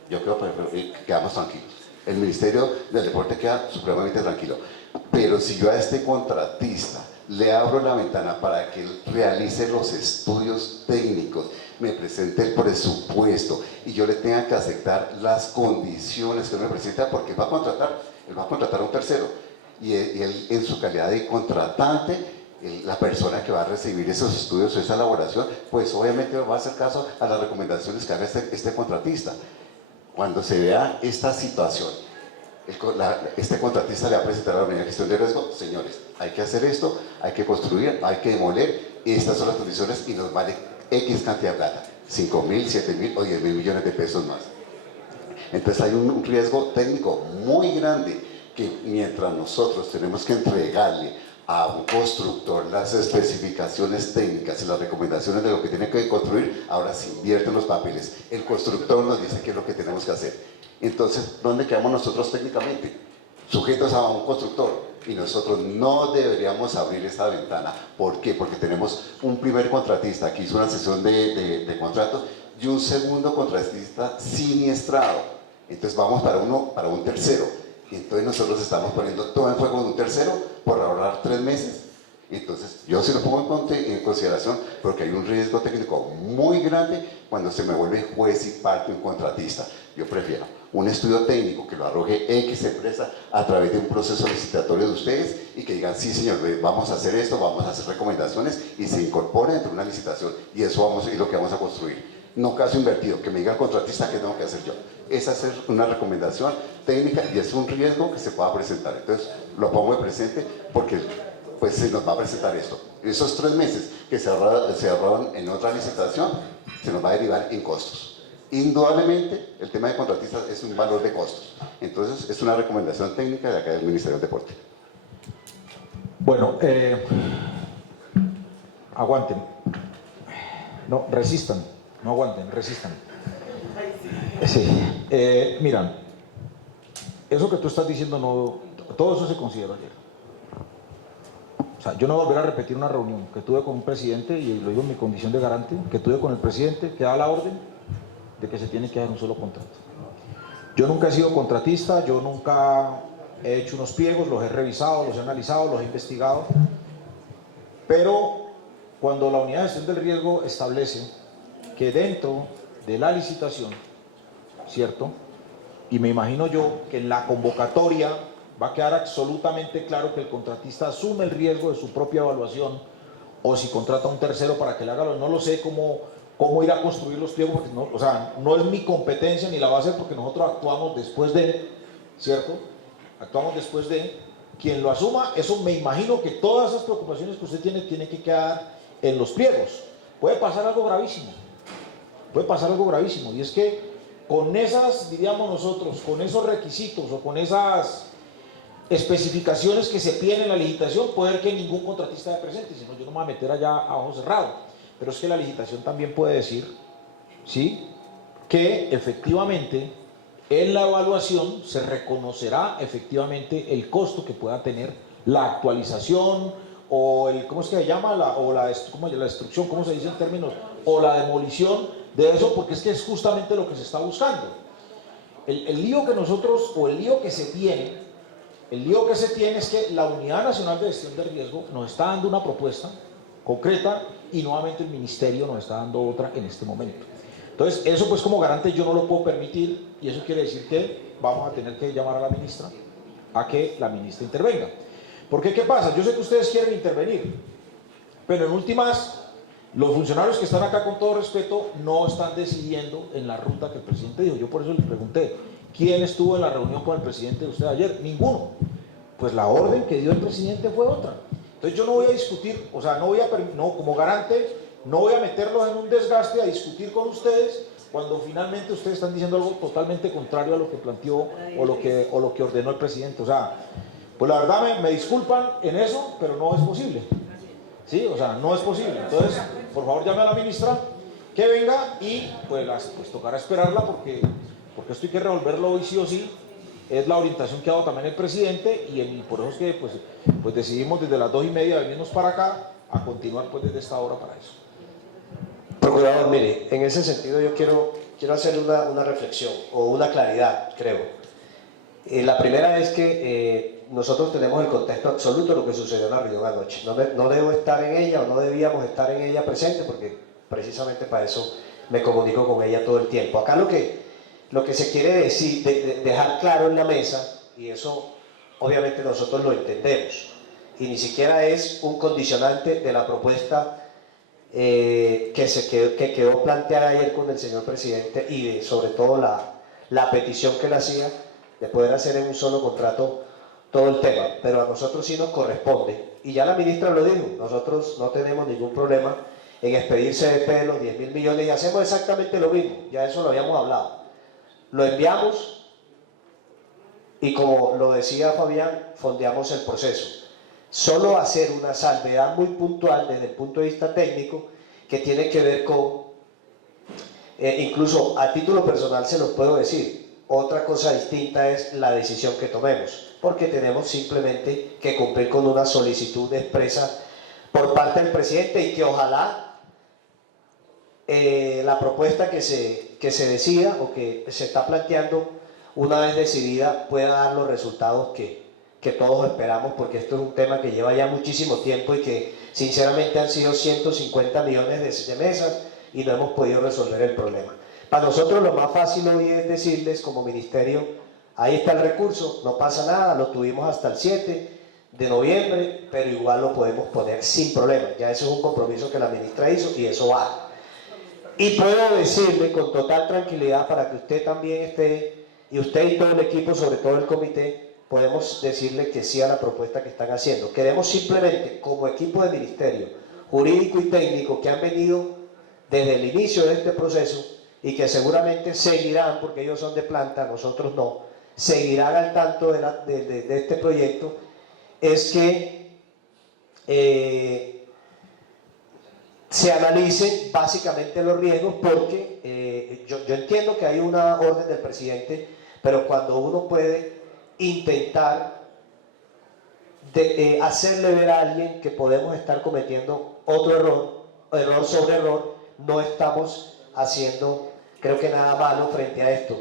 yo creo que quedamos tranquilos. El Ministerio del Deporte queda supremamente tranquilo. Pero si yo a este contratista le abro la ventana para que él realice los estudios técnicos, me presente el presupuesto y yo le tenga que aceptar las condiciones que él me presenta, porque él va a contratar a un tercero. Y él en su calidad de contratante, la persona que va a recibir esos estudios o esa elaboración, pues obviamente va a hacer caso a las recomendaciones que haga este contratista. Cuando se vea esta situación, este contratista le va a presentar a la unidad de gestión de riesgo: señores, hay que hacer esto, hay que construir, hay que demoler, estas son las condiciones y nos vale X cantidad de plata, 5.000, 7.000 o 10.000 millones de pesos más. Entonces hay un riesgo técnico muy grande, que mientras nosotros tenemos que entregarle a un constructor las especificaciones técnicas y las recomendaciones de lo que tiene que construir, ahora se invierten los papeles. El constructor nos dice qué es lo que tenemos que hacer. Entonces, ¿dónde quedamos nosotros técnicamente? Sujetos a un constructor. Y nosotros no deberíamos abrir esta ventana. ¿Por qué? Porque tenemos un primer contratista que hizo una sesión de contratos y un segundo contratista siniestrado. Entonces vamos para un tercero. Y entonces nosotros estamos poniendo todo en juego de un tercero por ahorrar 3 meses. Entonces yo sí lo pongo en consideración porque hay un riesgo técnico muy grande cuando se me vuelve juez y parte un contratista. Yo prefiero un estudio técnico que lo arroje X empresa a través de un proceso licitatorio de ustedes y que digan: sí señor, vamos a hacer esto, vamos a hacer recomendaciones, y se incorpore dentro de una licitación, y eso es lo que vamos a construir. No caso invertido, que me diga el contratista qué tengo que hacer yo. Esa es una recomendación técnica y es un riesgo que se pueda presentar. Entonces lo pongo de presente porque pues se nos va a presentar esto. Esos 3 meses que se ahorraron en otra licitación se nos va a derivar en costos. Indudablemente el tema de contratistas es un valor de costos. Entonces es una recomendación técnica de acá del Ministerio del Deporte. Bueno, aguanten. No, resistan. No aguanten, resistan. Sí, mira, eso que tú estás diciendo, no, todo eso se consideró ayer. O sea, yo no voy a volver a repetir una reunión que tuve con un presidente, y lo digo en mi condición de garante, que tuve con el presidente, que da la orden de que se tiene que hacer un solo contrato. Yo nunca he sido contratista, yo nunca he hecho unos pliegos, los he revisado, los he analizado, los he investigado, pero cuando la unidad de gestión del riesgo establece que dentro de la licitación, ¿cierto? Y me imagino yo que en la convocatoria va a quedar absolutamente claro que el contratista asume el riesgo de su propia evaluación, o si contrata a un tercero para que le haga, no lo sé cómo ir a construir los pliegos, porque no, o sea, no es mi competencia ni la va a hacer porque nosotros actuamos después de, ¿cierto? Actuamos después de, quien lo asuma, eso me imagino que todas esas preocupaciones que usted tiene que quedar en los pliegos. Puede pasar algo gravísimo, y es que con esas, diríamos nosotros, con esos requisitos o con esas especificaciones que se piden en la licitación, puede ser que ningún contratista esté presente, si no yo no me voy a meter allá a ojo cerrado. Pero es que la licitación también puede decir, ¿sí?, que efectivamente en la evaluación se reconocerá efectivamente el costo que pueda tener la actualización o el, ¿cómo es que se llama? La destrucción, ¿cómo se dice en términos? O la demolición de eso, porque es que es justamente lo que se está buscando. El lío que nosotros, o el lío que se tiene es que la Unidad Nacional de Gestión de Riesgo nos está dando una propuesta concreta y nuevamente el Ministerio nos está dando otra en este momento. Entonces, eso pues como garante yo no lo puedo permitir, y eso quiere decir que vamos a tener que llamar a la ministra a que la ministra intervenga. Porque ¿qué pasa? Yo sé que ustedes quieren intervenir, pero en últimas, los funcionarios que están acá, con todo respeto, no están decidiendo en la ruta que el presidente dijo. Yo por eso les pregunté, ¿quién estuvo en la reunión con el presidente de usted ayer? Ninguno. Pues la orden que dio el presidente fue otra. Entonces yo no voy a discutir, o sea, como garante, no voy a meterlos en un desgaste a discutir con ustedes cuando finalmente ustedes están diciendo algo totalmente contrario a lo que planteó o lo que ordenó el presidente. O sea, pues la verdad me disculpan en eso, pero no es posible. Sí, o sea, no es posible. Entonces, por favor, llame a la ministra que venga y pues tocará esperarla porque esto hay que resolverlo hoy sí o sí. Es la orientación que ha dado también el presidente y por eso es que pues decidimos desde las 2:30 venirnos para acá a continuar pues desde esta hora para eso. Procurador, mire, en ese sentido yo quiero hacer una reflexión o una claridad, creo. La primera es que nosotros tenemos el contexto absoluto de lo que sucedió en la reunión anoche. No debo estar en ella o no debíamos estar en ella presente porque precisamente para eso me comunico con ella todo el tiempo. Acá lo que se quiere decir, dejar claro en la mesa, y eso obviamente nosotros lo entendemos, y ni siquiera es un condicionante de la propuesta que quedó planteada ayer con el señor presidente y sobre todo la petición que le hacía de poder hacer en un solo contrato todo el tema, pero a nosotros sí nos corresponde, y ya la ministra lo dijo, nosotros no tenemos ningún problema en expedir CDP de los 10.000 millones y hacemos exactamente lo mismo, ya eso lo habíamos hablado. Lo enviamos y, como lo decía Fabián, fondeamos el proceso. Solo hacer una salvedad muy puntual desde el punto de vista técnico que tiene que ver con, incluso a título personal se los puedo decir, otra cosa distinta es la decisión que tomemos, porque tenemos simplemente que cumplir con una solicitud expresa por parte del presidente y que ojalá la propuesta que se decida o que se está planteando una vez decidida pueda dar los resultados que todos esperamos, porque esto es un tema que lleva ya muchísimo tiempo y que sinceramente han sido 150 millones de mesas y no hemos podido resolver el problema. Para nosotros lo más fácil hoy es decirles como ministerio, ahí está el recurso, no pasa nada, lo tuvimos hasta el 7 de noviembre, pero igual lo podemos poner sin problema. Ya eso es un compromiso que la ministra hizo y eso va. Y puedo decirle con total tranquilidad para que usted también esté, y usted y todo el equipo, sobre todo el comité, podemos decirle que sí a la propuesta que están haciendo. Queremos simplemente, como equipo de ministerio jurídico y técnico que han venido desde el inicio de este proceso y que seguramente seguirán, porque ellos son de planta, nosotros no, seguirán al tanto de este proyecto, es que se analicen básicamente los riesgos, porque yo entiendo que hay una orden del presidente, pero cuando uno puede intentar hacerle ver a alguien que podemos estar cometiendo otro error sobre error, no estamos haciendo, creo que nada malo frente a esto.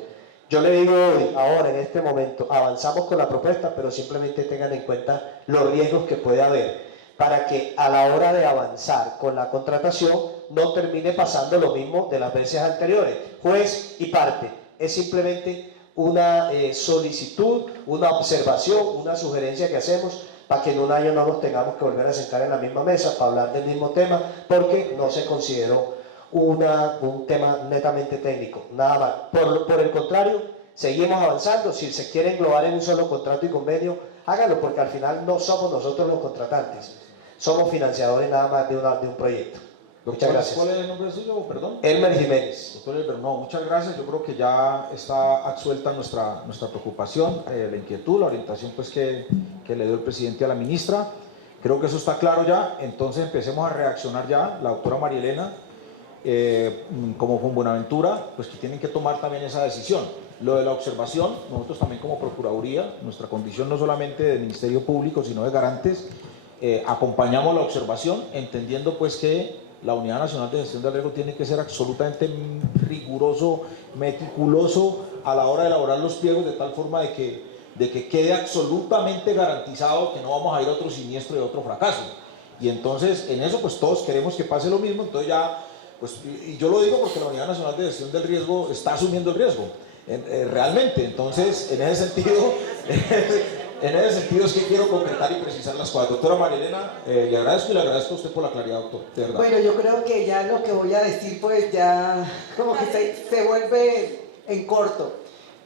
Yo le digo hoy, ahora, en este momento, avanzamos con la propuesta, pero simplemente tengan en cuenta los riesgos que puede haber. para que a la hora de avanzar con la contratación no termine pasando lo mismo de las veces anteriores. Juez y parte, es simplemente una solicitud, una observación, una sugerencia que hacemos para que en un año no nos tengamos que volver a sentar en la misma mesa para hablar del mismo tema, porque no se consideró un tema netamente técnico, nada más. Por el contrario, seguimos avanzando. Si se quiere englobar en un solo contrato y convenio, háganlo, porque al final no somos nosotros los contratantes, somos financiadores nada más de un proyecto. Muchas gracias. ¿Cuál es el nombre suyo? Perdón. Elmer Jiménez. Doctor Elmer, no, muchas gracias. Yo creo que ya está absuelta nuestra preocupación, la inquietud, la orientación pues que le dio el presidente a la ministra. Creo que eso está claro ya. Entonces empecemos a reaccionar ya. La doctora María Elena, como con Buenaventura, pues que tienen que tomar también esa decisión. Lo de la observación, nosotros también como Procuraduría, nuestra condición no solamente de Ministerio Público, sino de garantes, acompañamos la observación, entendiendo pues que la Unidad Nacional de Gestión del Riesgo tiene que ser absolutamente riguroso, meticuloso a la hora de elaborar los pliegos, de tal forma de que quede absolutamente garantizado que no vamos a ir a otro siniestro y a otro fracaso. Y entonces en eso pues todos queremos que pase lo mismo. Entonces ya, pues, y yo lo digo porque la Unidad Nacional de Gestión del Riesgo está asumiendo el riesgo, realmente. Entonces en ese sentido es que quiero concretar y precisar las cosas. Doctora María Elena, le agradezco y le agradezco a usted por la claridad, doctor, de verdad. Bueno, yo creo que ya lo que voy a decir pues ya como que se vuelve en corto,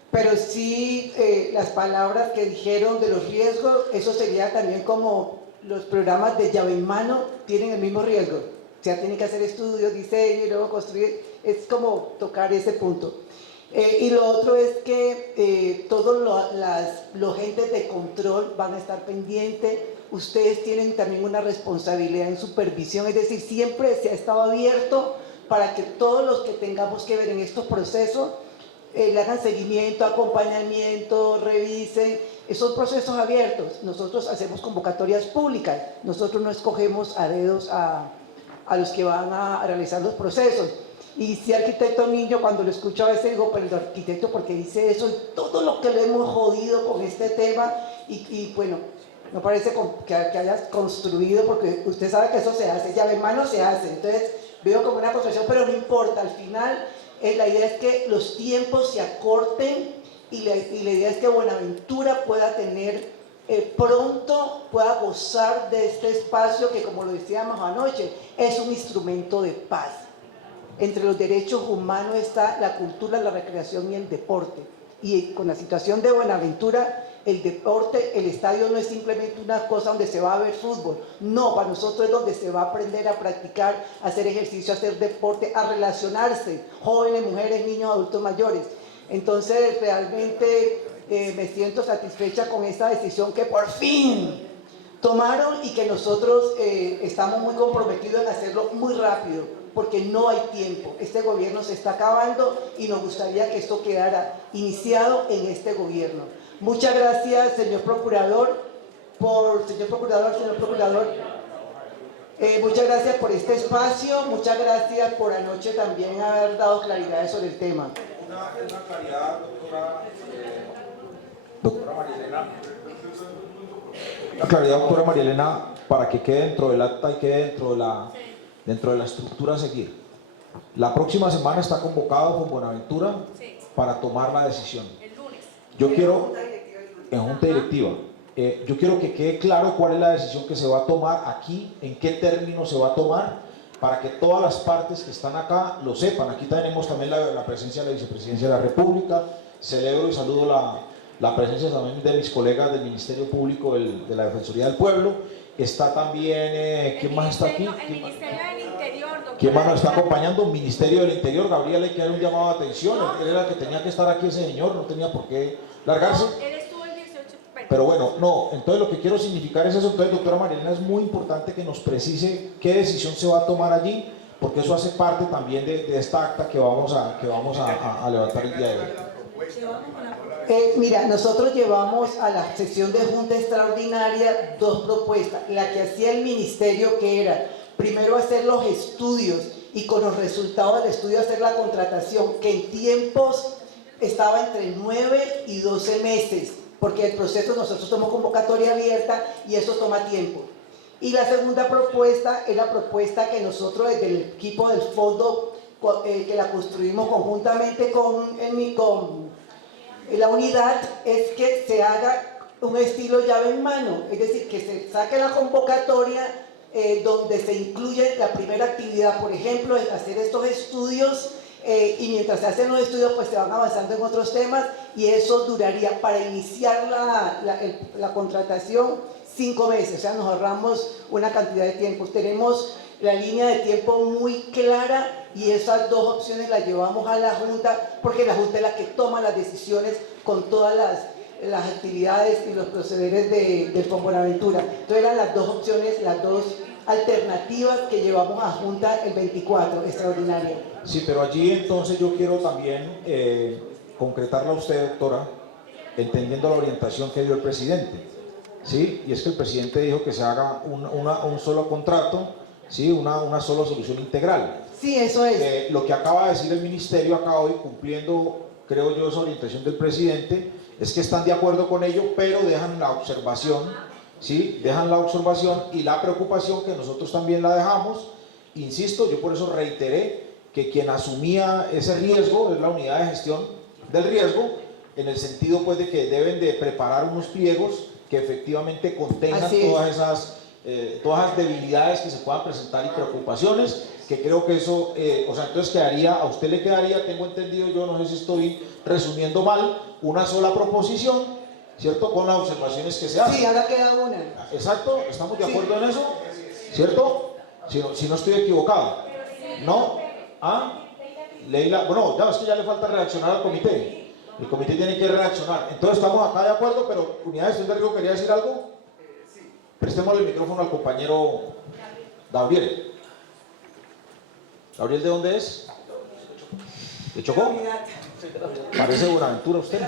pero sí las palabras que dijeron de los riesgos, eso sería también como los programas de llave en mano tienen el mismo riesgo, o sea, tienen que hacer estudios, diseño y luego construir, es como tocar ese punto. Y lo otro es que todos los entes de control van a estar pendientes. Ustedes tienen también una responsabilidad en supervisión, es decir, siempre se ha estado abierto para que todos los que tengamos que ver en estos procesos le hagan seguimiento, acompañamiento, revisen. Esos procesos abiertos, nosotros hacemos convocatorias públicas, nosotros no escogemos a dedos a los que van a realizar los procesos. Y si arquitecto niño, cuando lo escucho a veces digo, pero el arquitecto, ¿por qué dice eso? Y todo lo que le hemos jodido con este tema, y bueno, no parece que hayas construido, porque usted sabe que eso se hace, llave en mano se hace, entonces veo como una construcción, pero no importa, al final la idea es que los tiempos se acorten, y la idea es que Buenaventura pueda tener pronto, pueda gozar de este espacio que, como lo decíamos anoche, es un instrumento de paz. Entre los derechos humanos está la cultura, la recreación y el deporte. Y con la situación de Buenaventura, el deporte, el estadio no es simplemente una cosa donde se va a ver fútbol. No, para nosotros es donde se va a aprender a practicar, a hacer ejercicio, a hacer deporte, a relacionarse, jóvenes, mujeres, niños, adultos mayores. Entonces, realmente me siento satisfecha con esta decisión que por fin tomaron y que nosotros estamos muy comprometidos en hacerlo muy rápido, porque no hay tiempo. Este gobierno se está acabando y nos gustaría que esto quedara iniciado en este gobierno. Muchas gracias, señor procurador, muchas gracias por este espacio, muchas gracias por anoche también haber dado claridades sobre el tema. Una claridad, doctora María Elena. Una claridad, doctora María Elena, para que quede dentro del acta y quede dentro de la estructura a seguir. La próxima semana está convocado con Buenaventura para tomar la decisión. El lunes. Yo quiero, en junta directiva, yo quiero que quede claro cuál es la decisión que se va a tomar aquí, en qué términos se va a tomar, para que todas las partes que están acá lo sepan. Aquí tenemos también la presencia de la Vicepresidencia de la República. Celebro y saludo la presencia también de mis colegas del Ministerio Público de la Defensoría del Pueblo. Está también, ¿quién más está aquí? El Ministerio del Interior, doctora. ¿Quién más nos está acompañando? Ministerio del Interior. Gabriel, hay que dar un llamado de atención. Él era el que tenía que estar aquí, ese señor, no tenía por qué largarse. No, él estuvo el 18. Pero bueno, no, entonces lo que quiero significar es eso. Entonces, doctora Marilena, es muy importante que nos precise qué decisión se va a tomar allí, porque eso hace parte también de esta acta que vamos a levantar el día de hoy. Mira, nosotros llevamos a la sesión de Junta Extraordinaria 2 propuestas. La que hacía el Ministerio, que era primero hacer los estudios y con los resultados del estudio hacer la contratación, que en tiempos estaba entre 9 y 12 meses, porque el proceso nosotros somos convocatoria abierta y eso toma tiempo. Y la segunda propuesta es la propuesta que nosotros desde el equipo del fondo, que la construimos conjuntamente con la unidad, es que se haga un estilo llave en mano, es decir, que se saque la convocatoria donde se incluye la primera actividad, por ejemplo, hacer estos estudios, y mientras se hacen los estudios pues se van avanzando en otros temas, y eso duraría para iniciar la contratación 5 meses, o sea, nos ahorramos una cantidad de tiempo. Tenemos la línea de tiempo muy clara y esas dos opciones las llevamos a la Junta, porque la Junta es la que toma las decisiones con todas las actividades y los procederes del Fondo Buenaventura. Entonces eran las dos opciones, las dos alternativas que llevamos a Junta el 24, extraordinaria. Sí, pero allí entonces yo quiero también concretarla a usted, doctora, entendiendo la orientación que dio el presidente. ¿Sí? Y es que el presidente dijo que se haga un solo contrato, ¿sí? una sola solución integral. Sí, eso es. Lo que acaba de decir el ministerio acá hoy, cumpliendo, creo yo, esa orientación del presidente, es que están de acuerdo con ello, pero dejan la observación, ¿sí? Dejan la observación y la preocupación, que nosotros también la dejamos. Insisto, yo por eso reiteré que quien asumía ese riesgo es la unidad de gestión del riesgo, en el sentido pues de que deben de preparar unos pliegos que efectivamente contengan todas esas debilidades que se puedan presentar y preocupaciones, que creo que eso, o sea, entonces quedaría, a usted le quedaría, tengo entendido yo, no sé si estoy resumiendo mal, una sola proposición, ¿cierto? Con las observaciones que se hacen. Sí, ahora queda una. Exacto, ¿estamos de acuerdo en eso? ¿Cierto? Si no estoy equivocado. ¿No? ¿Ah? Leila, bueno, ya es que ya le falta reaccionar al comité. El comité tiene que reaccionar. Entonces estamos acá de acuerdo, pero Unidad de Gestión de Riesgo, ¿quería decir algo? Sí. Prestémosle el micrófono al compañero Gabriel. ¿Gabriel de dónde es? ¿De Chocó? Parece Buenaventura usted.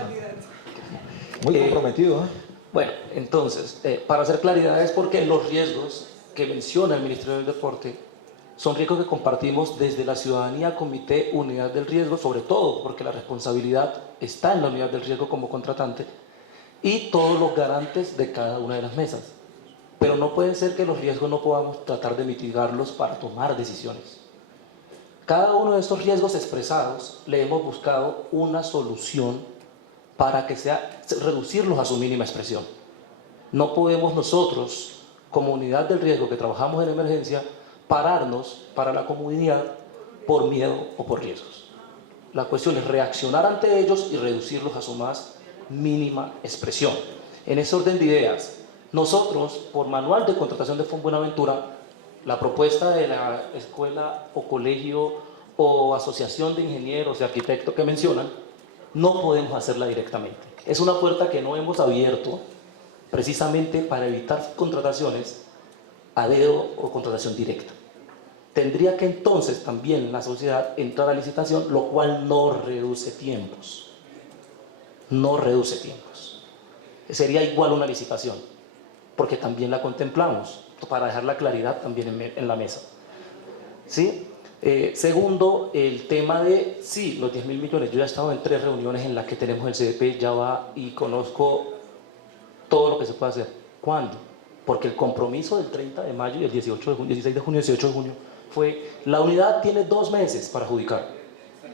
Muy comprometido, ¿eh? Bueno, entonces, para hacer claridad, es porque los riesgos que menciona el Ministerio del Deporte son riesgos que compartimos desde la ciudadanía, comité, unidad del riesgo, sobre todo porque la responsabilidad está en la unidad del riesgo como contratante, y todos los garantes de cada una de las mesas. Pero no puede ser que los riesgos no podamos tratar de mitigarlos para tomar decisiones. Cada uno de estos riesgos expresados le hemos buscado una solución para que sea reducirlos a su mínima expresión. No podemos nosotros, como unidad del riesgo que trabajamos en emergencia, pararnos para la comunidad por miedo o por riesgos. La cuestión es reaccionar ante ellos y reducirlos a su más mínima expresión. En ese orden de ideas, nosotros, por manual de contratación de Fondo Buenaventura, la propuesta de la escuela o colegio o asociación de ingenieros y arquitectos que mencionan, no podemos hacerla directamente. Es una puerta que no hemos abierto precisamente para evitar contrataciones a dedo o contratación directa. Tendría que entonces también la sociedad entrar a licitación, lo cual no reduce tiempos. No reduce tiempos. Sería igual una licitación, porque también la contemplamos, para dejar la claridad también en la mesa. ¿Sí? Segundo, el tema de, sí, los 10.000 millones. Yo ya he estado en 3 reuniones en las que tenemos el CDP, ya va, y conozco todo lo que se puede hacer. ¿Cuándo? Porque el compromiso del 30 de mayo y el 18 de junio, 16 de junio, 18 de junio, fue, la unidad tiene 2 meses para adjudicar.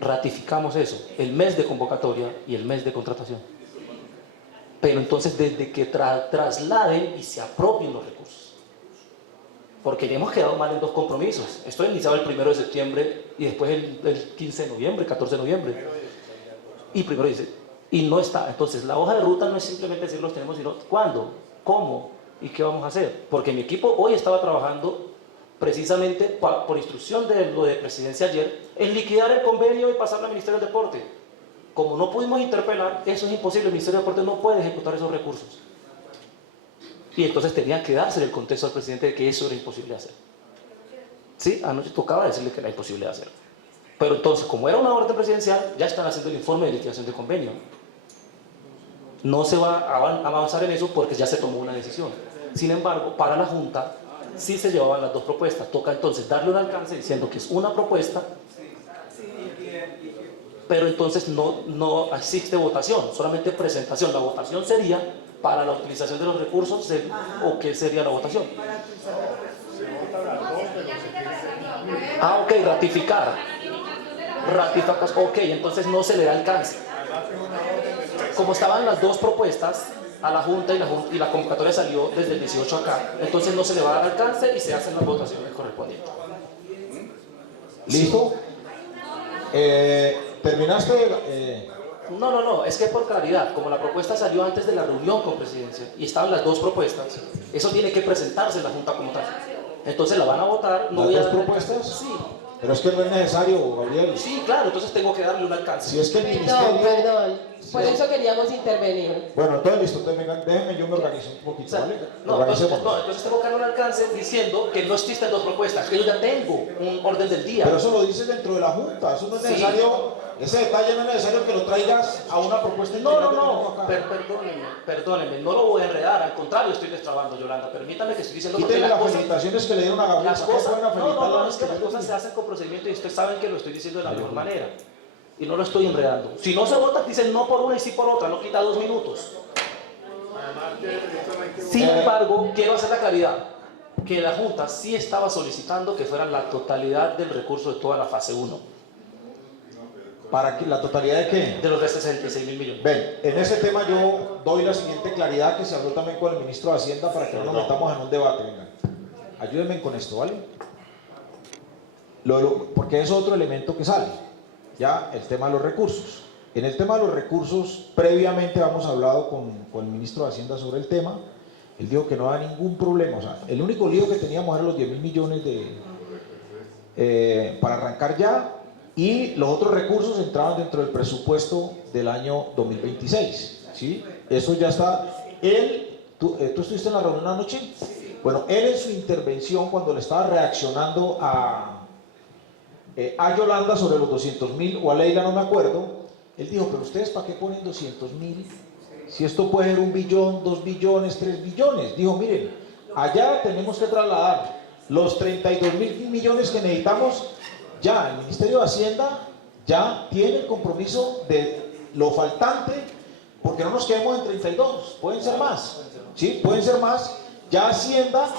Ratificamos eso, el mes de convocatoria y el mes de contratación. Pero entonces desde que trasladen y se apropien los recursos. Porque ya hemos quedado mal en 2 compromisos. Esto iniciaba el 1 de septiembre y después el 15 de noviembre, 14 de noviembre. Y primero dice, y no está. Entonces la hoja de ruta no es simplemente decir los tenemos, sino cuándo, cómo y qué vamos a hacer. Porque mi equipo hoy estaba trabajando precisamente por instrucción de lo de presidencia ayer, en liquidar el convenio y pasarlo al Ministerio del Deporte. Como no pudimos interpelar, eso es imposible, el Ministerio del Deporte no puede ejecutar esos recursos. Y entonces tenía que darse el contexto al presidente de que eso era imposible de hacer. Sí, anoche tocaba decirle que era imposible de hacer. Pero entonces, como era una orden presidencial, ya están haciendo el informe de liquidación de convenio. No se va a avanzar en eso porque ya se tomó una decisión. Sin embargo, para la Junta sí se llevaban las 2 propuestas. Toca entonces darle un alcance diciendo que es una propuesta, pero entonces no existe votación, solamente presentación. La votación sería para la utilización de los recursos, o qué sería la votación. Para utilizar los Ah, ok, ratificar. Ok, entonces no se le da alcance. Como estaban las dos propuestas a la Junta y la convocatoria salió desde el 18 acá, entonces no se le va a dar alcance y se hacen las votaciones correspondientes. ¿Listo? ¿Terminaste? No, es que por claridad, como la propuesta salió antes de la reunión con presidencia y estaban las dos propuestas, eso tiene que presentarse en la Junta como tal. Entonces la van a votar. No voy a ¿Las dos dar propuestas? Sí. Pero es que no es necesario, Gabriel. Sí, claro, entonces tengo que darle un alcance. Si es que el ministerio... Perdón, por eso queríamos intervenir. Bueno, entonces listo, déjenme, yo me organizo un poquito, O sea, ¿vale? no, entonces tengo que dar un alcance diciendo que no existen dos propuestas, que yo ya tengo un orden del día. Pero eso lo dices dentro de la Junta, eso no es necesario, ese detalle no es necesario que lo traigas a una propuesta integral que tenemos acá. Perdónenme, no lo voy a enredar, al contrario, estoy destrabando, Yolanda, permítame que estoy diciendo Quíteme las felicitaciones que le dieron a Gabriel. Las cosas, no, es que las cosas se hacen con procedimiento y ustedes saben que lo estoy diciendo de la mejor manera. Y no lo estoy enredando. Si no se vota, dicen no por una y sí por otra, no quita 2 minutos. Sin embargo, quiero hacer la claridad que la Junta sí estaba solicitando que fueran la totalidad del recurso de toda la fase 1. ¿Para que la totalidad de qué? De los de 66.000 millones. Ven, en ese tema yo doy la siguiente claridad que se habló también con el ministro de Hacienda para que no nos metamos en un debate. Venga, ayúdenme con esto, ¿vale? Porque es otro elemento que sale, ya el tema de los recursos. En el tema de los recursos, previamente hemos hablado con el ministro de Hacienda sobre el tema. Él dijo que no había ningún problema. O sea, el único lío que teníamos eran los 10.000 millones para arrancar ya, y los otros recursos entraban dentro del presupuesto del año 2026. ¿Sí? Eso ya está. ¿Tú estuviste en la reunión anoche? Bueno, él en su intervención, cuando le estaba reaccionando a Yolanda sobre los 200.000, o a Leila, no me acuerdo, él dijo, pero ustedes ¿para qué ponen 200.000? Si esto puede ser 1 billón, 2 billones, 3 billones. Dijo, miren, allá tenemos que trasladar los 32.000 millones que necesitamos. Ya el Ministerio de Hacienda ya tiene el compromiso de lo faltante, porque no nos quedemos en 32, pueden ser más, ¿sí? Pueden ser más. Ya Hacienda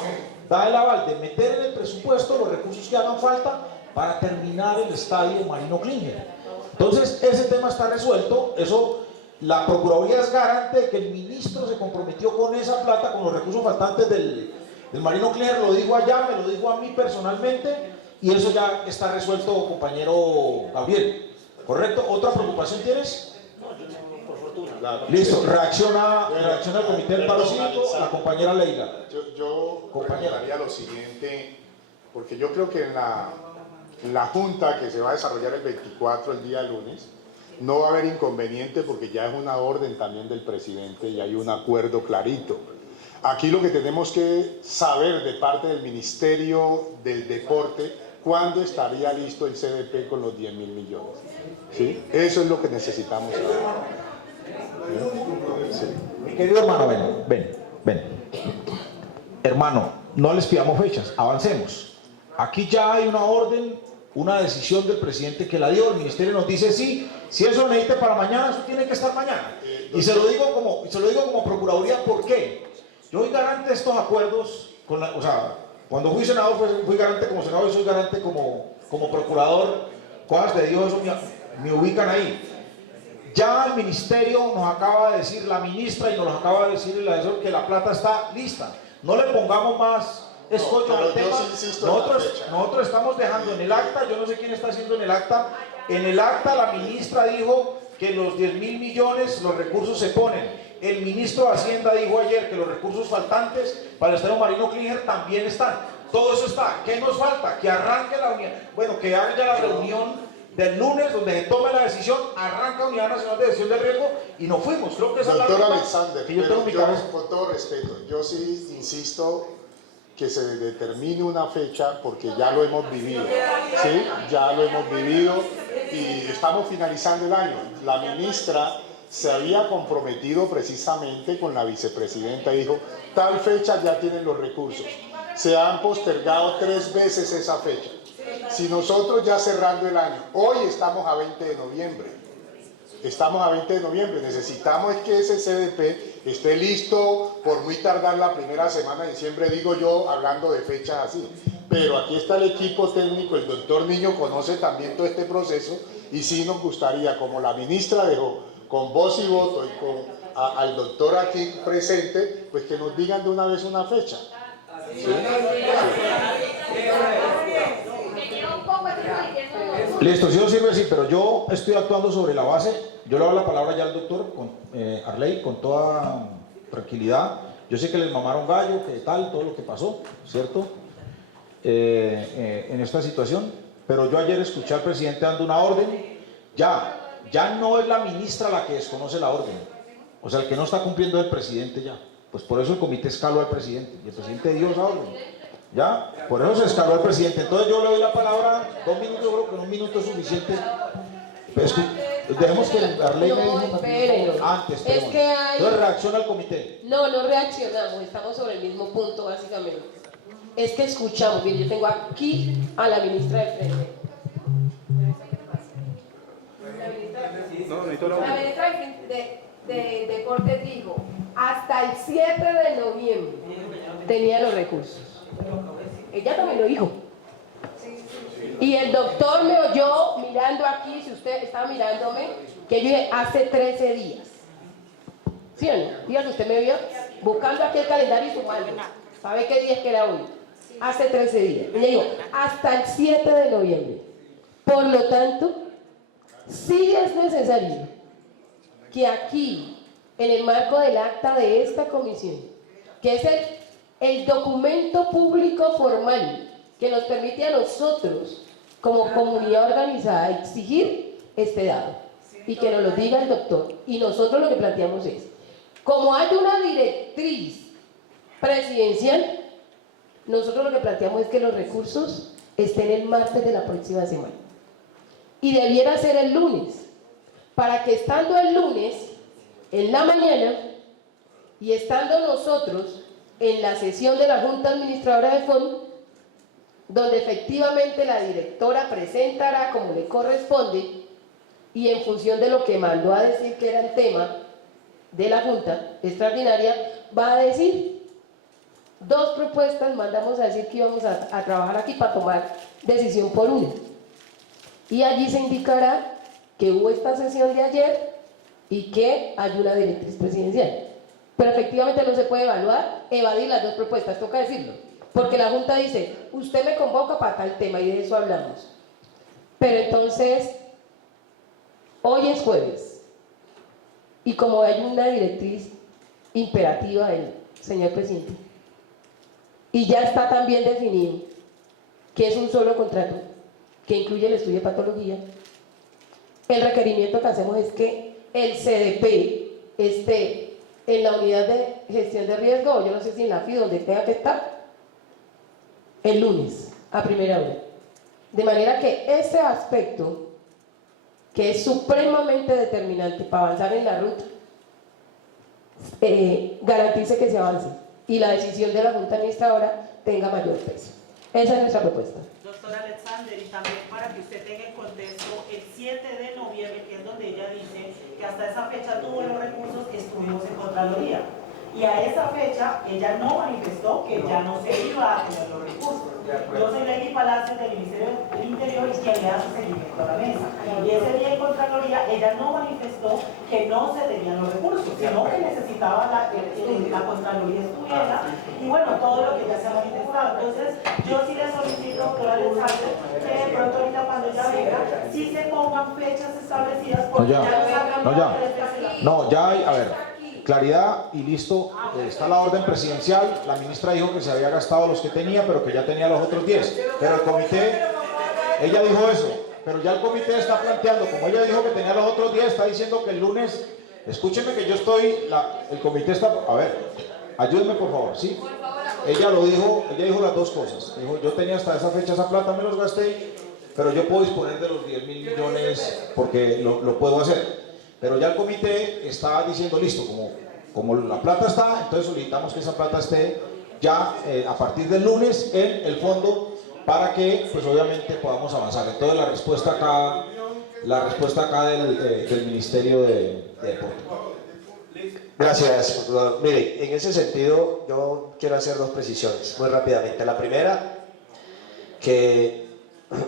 da el aval de meter en el presupuesto los recursos que hagan falta para terminar el estadio Marino Klinger. Entonces, ese tema está resuelto. Eso, la Procuraduría es garante de que el ministro se comprometió con esa plata, con los recursos faltantes del Marino Klinger. Lo dijo allá, me lo dijo a mí personalmente, y eso ya está resuelto, compañero Gabriel. ¿Correcto? ¿Otra preocupación tienes? Por fortuna. Listo, reacciona el Comité del Paro Cívico, la compañera Leila. Yo recomendaría lo siguiente, porque yo creo que en la Junta que se va a desarrollar el 24, el día lunes, no va a haber inconveniente porque ya es una orden también del presidente y hay un acuerdo clarito. Aquí lo que tenemos que saber de parte del Ministerio del Deporte, ¿cuándo estaría listo el CDP con los 10.000 millones? ¿Sí? Eso es lo que necesitamos saber. Sí. Mi querido hermano, ven. Hermano, no les pidamos fechas, avancemos. Aquí ya hay una orden, una decisión del presidente que la dio. El ministerio nos dice sí, si eso necesita para mañana, eso tiene que estar mañana. Y se lo digo como Procuraduría, ¿por qué? Yo soy garante de estos acuerdos, o sea, cuando fui senador fui garante como senador y soy garante como procurador. Cosas de Dios, eso me ubican ahí. Ya el ministerio nos acaba de decir, la ministra, y nos acaba de decir el asesor, que la plata está lista. No le pongamos más escollo al tema. Nosotros estamos dejando en el acta, yo no sé quién está haciendo en el acta la ministra dijo que los 10.000 millones, los recursos se ponen. El ministro de Hacienda dijo ayer que los recursos faltantes para el estadio Marino Klinger también están. Todo eso está. ¿Qué nos falta? Que arranque la unidad. Bueno, que haya la reunión del lunes donde se tome la decisión, arranca Unidad Nacional de Decisión de Riesgo y nos fuimos. Creo que esa es la Doctor ruta Alexander, que yo tengo en mi cabeza. con todo respeto, yo sí insisto que se determine una fecha porque ya lo hemos vivido, ¿sí? Ya lo hemos vivido y estamos finalizando el año. La ministra se había comprometido precisamente con la vicepresidenta, dijo, tal fecha ya tienen los recursos. Se han postergado 3 veces esa fecha. Si nosotros ya cerrando el año, hoy estamos a 20 de noviembre, estamos a 20 de noviembre, necesitamos es que ese CDP esté listo por muy tardar la primera semana de diciembre, digo yo, hablando de fechas así. Pero aquí está el equipo técnico, el doctor Niño conoce también todo este proceso y sí nos gustaría, como la ministra dejó con voz y voto y con al doctor aquí presente, pues que nos digan de una vez una fecha. ¿Sí? Sí. Listo, si no sirve, sí, pero yo estoy actuando sobre la base. Yo le doy la palabra ya al doctor Arley con toda tranquilidad. Yo sé que les mamaron gallo, que tal, todo lo que pasó, ¿cierto? En esta situación, pero yo ayer escuché al presidente dando una orden. Ya no es la ministra la que desconoce la orden. O sea, el que no está cumpliendo es el presidente ya. Pues por eso el comité escaló al presidente y el presidente dio esa orden. ¿Ya? Por eso se escaló al presidente. Entonces yo le doy la palabra, 2 minutos, yo creo que 1 minuto es suficiente. Pues, dejemos que Arley me diga antes. Es que hay... Entonces reacciona al comité. No reaccionamos, estamos sobre el mismo punto básicamente. Es que escuchamos, bien, yo tengo aquí a la ministra de frente. La ministra de Deportes dijo, hasta el 7 de noviembre tenía los recursos. Ella también lo dijo. Y el doctor me oyó mirando aquí, si usted estaba mirándome, que yo dije hace 13 días. ¿Sí o no? Días que usted me vio buscando aquí el calendario y sumando. ¿Sabe qué día es que era hoy? Hace 13 días. Ella dijo, hasta el 7 de noviembre. Por lo tanto, sí es necesario que aquí, en el marco del acta de esta comisión, que es el documento público formal que nos permite a nosotros, como comunidad organizada, exigir este dato y que nos lo diga el doctor. Y nosotros lo que planteamos es, como hay una directriz presidencial, nosotros lo que planteamos es que los recursos estén el martes de la próxima semana. Y debiera ser el lunes, para que estando el lunes en la mañana y estando nosotros en la sesión de la Junta Administradora de Fondo, donde efectivamente la directora presentará como le corresponde y en función de lo que mandó a decir que era el tema de la Junta Extraordinaria, va a decir 2 propuestas, mandamos a decir que íbamos a trabajar aquí para tomar decisión por una. Y allí se indicará que hubo esta sesión de ayer y que hay una directriz presidencial. Pero efectivamente no se puede evadir las 2 propuestas, toca decirlo. Porque la Junta dice, usted me convoca para tal tema y de eso hablamos. Pero entonces, hoy es jueves. Y como hay una directriz imperativa del señor presidente, y ya está también definido que es un solo contrato, que incluye el estudio de patología, el requerimiento que hacemos es que el CDP esté en la unidad de gestión de riesgo, o yo no sé si en la FI, donde tenga que estar, el lunes a primera hora. De manera que ese aspecto, que es supremamente determinante para avanzar en la ruta, garantice que se avance y la decisión de la Junta Administradora tenga mayor peso. Esa es nuestra propuesta. Doctor Alexander, y también para que usted tenga en contexto, el 7 de noviembre, que es donde ella dice que hasta esa fecha tuvo los recursos, estuvimos en Contraloría. Y a esa fecha, ella no manifestó que ya no se iba a tener los recursos. Yo soy Lady Palacios del Ministerio del Interior y quien le hace seguimiento a la mesa. Y ese día en Contraloría, ella no manifestó que no se tenían los recursos, sino que necesitaba la Contraloría estuviera, y bueno, todo lo que ya se ha manifestado. Entonces, yo sí le solicito, doctor Alexander, que de pronto ahorita cuando ella venga, sí se pongan fechas establecidas, porque ya hay, a ver, claridad y listo, está la orden presidencial, la ministra dijo que se había gastado los que tenía, pero que ya tenía los otros 10, pero el comité, ella dijo eso, pero ya el comité está planteando, como ella dijo que tenía los otros 10, está diciendo que el lunes, escúcheme que yo estoy, el comité está, a ver, ayúdenme por favor, ¿sí? Ella lo dijo, ella dijo las 2 cosas, dijo, yo tenía hasta esa fecha esa plata, me los gasté, pero yo puedo disponer de los 10.000 millones porque lo puedo hacer. Pero ya el comité está diciendo, listo, como la plata está, entonces solicitamos que esa plata esté ya a partir del lunes en el fondo para que, pues obviamente, podamos avanzar. Entonces la respuesta acá la respuesta acá del Ministerio de Deporte. Gracias, procurador. Mire, en ese sentido yo quiero hacer dos precisiones muy rápidamente. La primera, que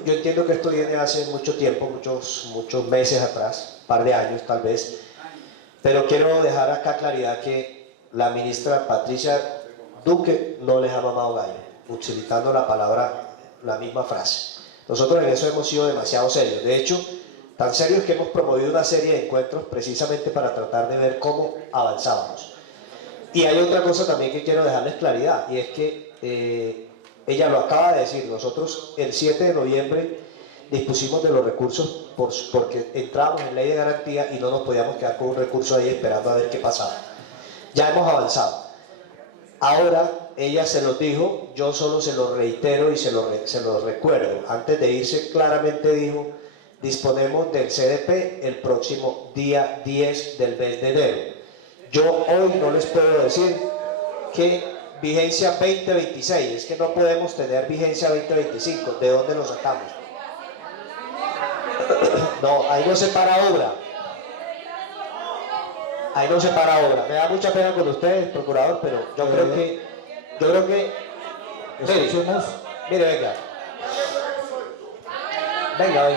yo entiendo que esto viene hace mucho tiempo, muchos meses atrás, un par de años tal vez, pero quiero dejar acá claridad que la ministra Patricia Duque no les ha mamado gallo, utilizando la misma frase. Nosotros en eso hemos sido demasiado serios. De hecho, tan serios que hemos promovido una serie de encuentros precisamente para tratar de ver cómo avanzábamos. Y hay otra cosa también que quiero dejarles claridad, y es que ella lo acaba de decir, nosotros el 7 de noviembre dispusimos de los recursos porque entramos en ley de garantía y no nos podíamos quedar con un recurso ahí esperando a ver qué pasaba. Ya hemos avanzado. Ahora ella se los dijo, yo solo se los reitero y se los recuerdo. Antes de irse claramente dijo, disponemos del CDP el próximo día 10 del mes de enero. Yo hoy no les puedo decir que vigencia 2026, es que no podemos tener vigencia 2025, ¿de dónde lo sacamos? No, ahí no se para obra. Ahí no se para obra. Me da mucha pena con ustedes, procurador, pero yo creo que mire, venga. Venga.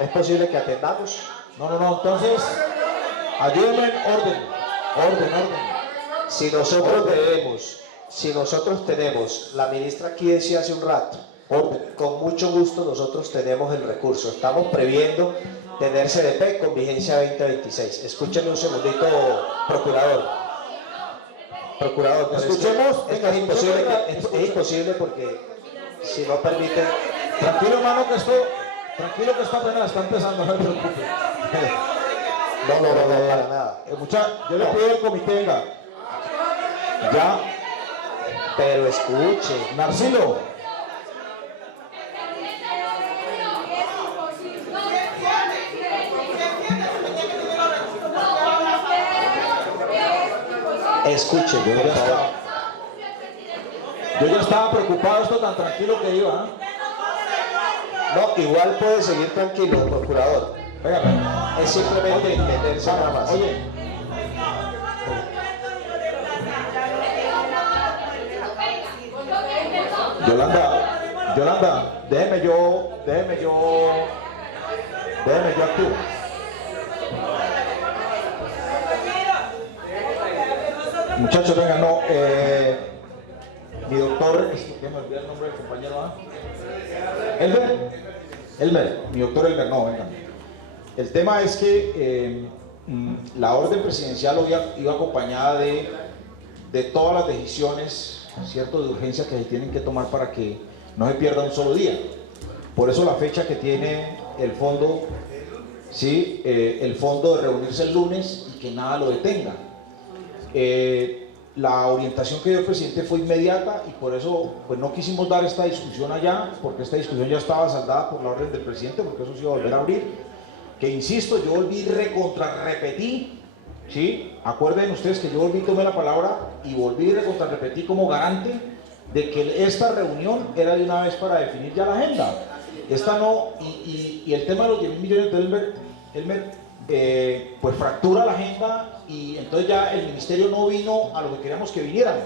¿Es posible que atendamos? No, entonces, ayúdenme en orden. Si nosotros tenemos, la ministra aquí decía hace un rato, con mucho gusto nosotros tenemos el recurso, estamos previendo tener CDP con vigencia 2026. Escúchenme un segundito, procurador, escuchemos. Es imposible porque si no permiten... Tranquilo, hermano, que esto apenas está empezando, no se preocupe. No, para nada. Yo le pido al comité, venga. Ya. Pero escuche. Narcilo. Escuche, yo ya estaba preocupado, esto tan tranquilo que iba. No, igual puede seguir tranquilo, procurador. Venga. Es simplemente entenderse nada más. Oye. Yolanda, déjeme yo actúo. Muchachos, vengan, no, mi doctor, ¿qué me olvidé el nombre del compañero? Elmer, mi doctor Elmer, no, vengan. El tema es que la orden presidencial iba acompañada de todas las decisiones, ¿cierto?, de urgencia que se tienen que tomar para que no se pierda un solo día. Por eso la fecha que tiene el fondo, ¿sí?, el fondo de reunirse el lunes y que nada lo detenga. La orientación que dio el presidente fue inmediata y por eso pues no quisimos dar esta discusión allá, porque esta discusión ya estaba saldada por la orden del presidente, porque eso se iba a volver a abrir. Que insisto, yo volví repetí, ¿sí? Acuerden ustedes que yo volví, tomé la palabra y volví repetí como garante de que esta reunión era de una vez para definir ya la agenda. Esta no, y el tema de los 10.000 millones de Elmer pues fractura la agenda y entonces ya el ministerio no vino a lo que queríamos que viniéramos,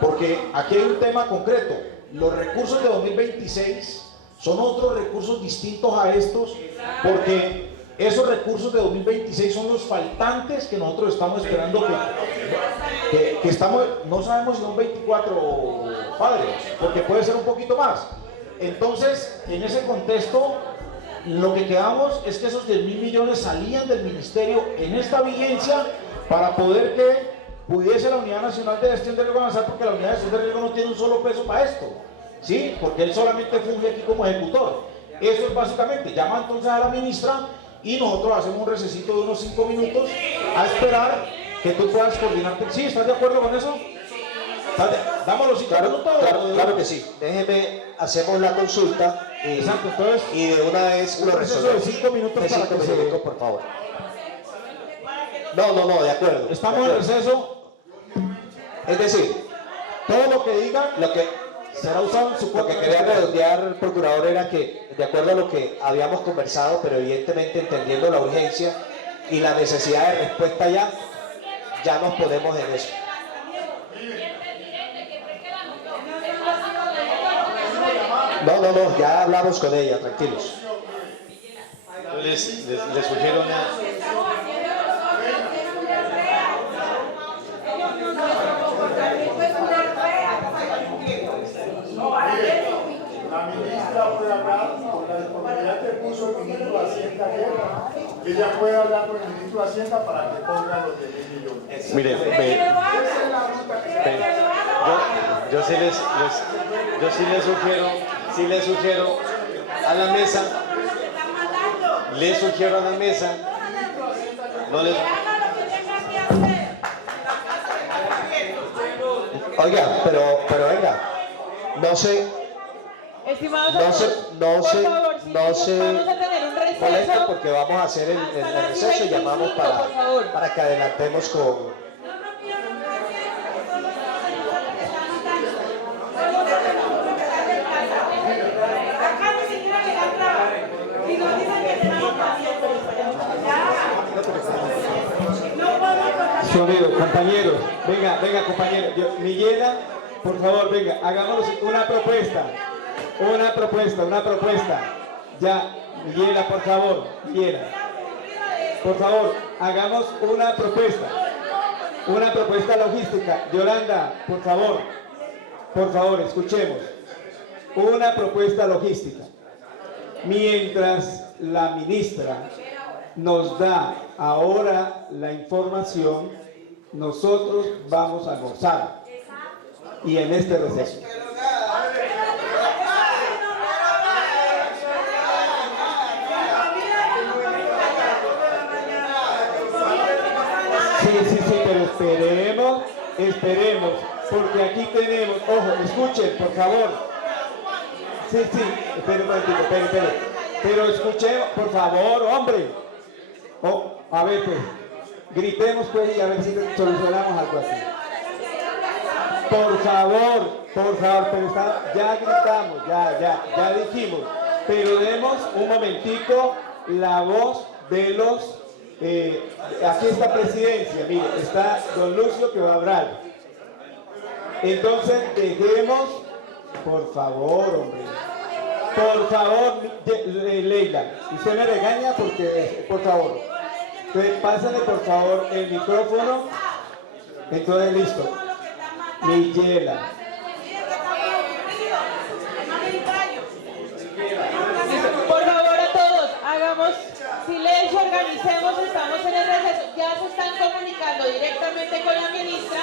porque aquí hay un tema concreto. Los recursos de 2026 son otros recursos distintos a estos, porque esos recursos de 2026 son los faltantes que nosotros estamos esperando que estamos, no sabemos si son 24 padres, porque puede ser un poquito más. Entonces, en ese contexto, lo que quedamos es que esos 10.000 millones salían del ministerio en esta vigencia para poder que pudiese la Unidad Nacional de Gestión de Riesgo avanzar, porque la Unidad de Gestión de Riesgo no tiene un solo peso para esto, ¿sí? Porque él solamente funge aquí como ejecutor. Eso es básicamente, llama entonces a la ministra y nosotros hacemos un recesito de unos 5 minutos a esperar que tú puedas coordinarte. ¿Sí? ¿Estás de acuerdo con eso? Damos los 5 minutos. Claro que sí. Déjeme, hacemos la consulta y de una vez lo resolvemos. De 5 minutos para que se... por favor. No, de acuerdo. Estamos en receso. Es decir, todo lo que digan, Será usado su Lo que quería redondear, procurador, era que, de acuerdo a lo que habíamos conversado, pero evidentemente entendiendo la urgencia y la necesidad de respuesta ya nos ponemos en eso. No, ya hablamos con ella, tranquilos. Yo les sugiero una... La ministra puede hablar con la disponibilidad que puso el ministro de Hacienda ayer. Ella puede hablar con el ministro de Hacienda para que ponga los 10.000 millones. Mire, yo sí les sugiero a la mesa, no les... Oiga, pero venga, no sé. Estimados No se vamos a tener un receso. molesten porque vamos a hacer el receso y llamamos para que adelantemos con... Sonido, compañeros, venga compañeros, Miguela, por favor, venga, hagamos una propuesta. Ya, Miguela, por favor, hagamos una propuesta logística. Yolanda, por favor, escuchemos. Una propuesta logística. Mientras la ministra nos da ahora la información, nosotros vamos a gozar. Y en este receso. Sí, pero esperemos, porque aquí tenemos, ojo, escuchen, por favor. Sí, esperen un momentito, pero escuchen, por favor, hombre. A ver, pues, gritemos pues y a ver si solucionamos algo así. Por favor, pero ya gritamos, ya dijimos, pero demos un momentico la voz de los... aquí está presidencia, mire, está don Lucio que va a hablar. Entonces dejemos, por favor, hombre, Leila, usted me regaña porque, por favor, entonces pásale por favor el micrófono. Entonces listo, Miguela. Por favor a todos, hagamos silencio, organicemos, estamos en el receso. Ya se están comunicando directamente con la ministra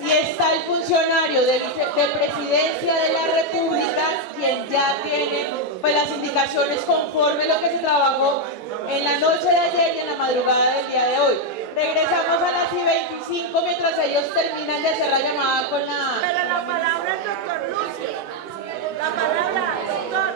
y está el funcionario de Presidencia de la República, quien ya tiene pues las indicaciones conforme a lo que se trabajó en la noche de ayer y en la madrugada del día de hoy. Regresamos a las 25 mientras ellos terminan de hacer la llamada con la... Pero la palabra es doctor Lucio. La palabra, doctor.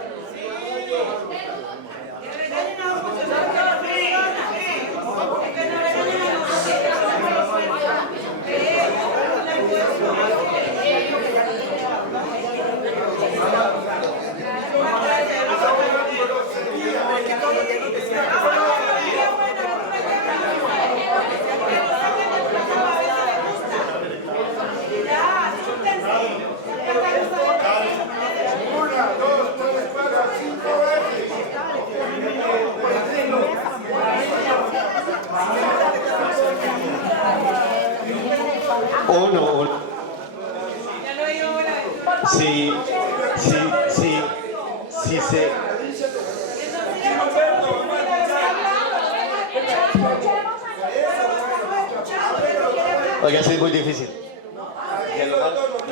Oiga, sí, es muy difícil.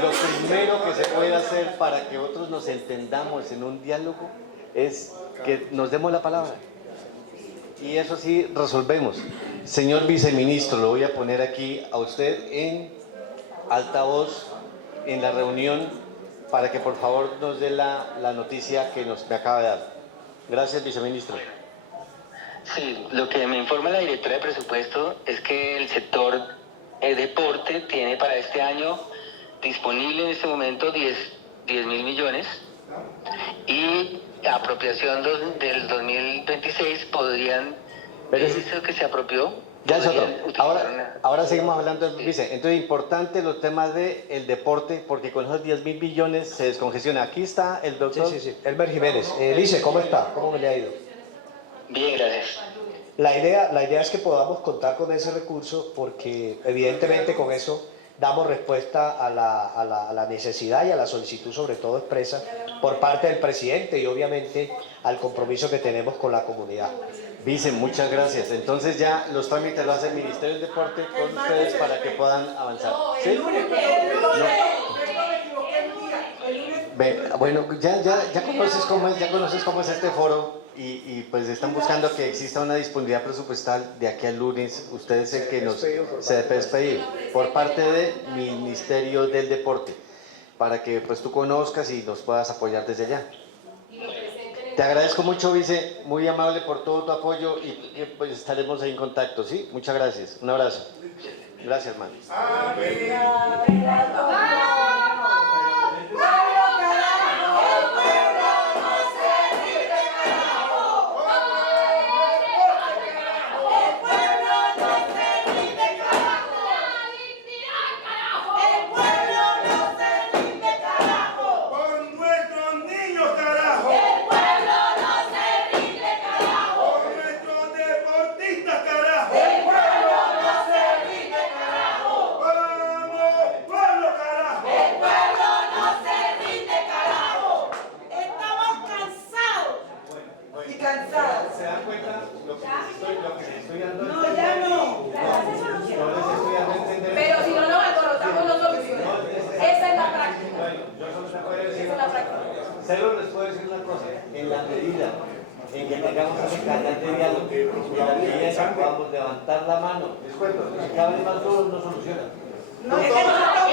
Lo primero que se puede hacer para que otros nos entendamos en un diálogo es que nos demos la palabra. Y eso sí resolvemos. Señor viceministro, lo voy a poner aquí a usted en altavoz en la reunión para que por favor nos dé la noticia que me acaba de dar. Gracias, viceministro. Sí, lo que me informa la directora de presupuesto es que el sector deporte tiene para este año disponible en este momento 10 10.000 millones y apropiación del 2026 podrían, eso que se apropió, Ya es otro. podrían utilizar Ahora seguimos hablando del vice. Entonces, importante los temas del deporte, porque con esos 10.000 millones se descongestiona. Aquí está el doctor. Sí. Elmer Jiménez. Vice, ¿cómo está? ¿Cómo me le ha ido? Bien, gracias. La idea es que podamos contar con ese recurso porque evidentemente con eso damos respuesta a la necesidad y a la solicitud sobre todo expresa por parte del presidente y obviamente al compromiso que tenemos con la comunidad. Vice, muchas gracias. Entonces ya los trámites lo hace el Ministerio del Deporte con ustedes para que puedan avanzar. ¿Sí? Bueno, ya conoces cómo es este foro y pues están buscando que exista una disponibilidad presupuestal de aquí al lunes. Usted es el que nos se debe despedir por parte del Ministerio del Deporte para que pues tú conozcas y nos puedas apoyar desde allá. Te agradezco mucho, Vice, muy amable por todo tu apoyo y pues estaremos ahí en contacto, ¿sí? Muchas gracias. Un abrazo. Gracias, hermano. Pero si no nos alborotamos, no solucionamos. Esa es la práctica. Esa es la práctica. Celo les puedo decir una cosa, en la medida en que tengamos ese canal de diálogo, en la medida en que podamos levantar la mano, les cuento, si cada vez más duros no soluciona. No, es que nos ha tocado.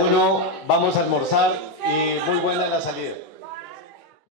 Uno, vamos a almorzar y muy buena la salida.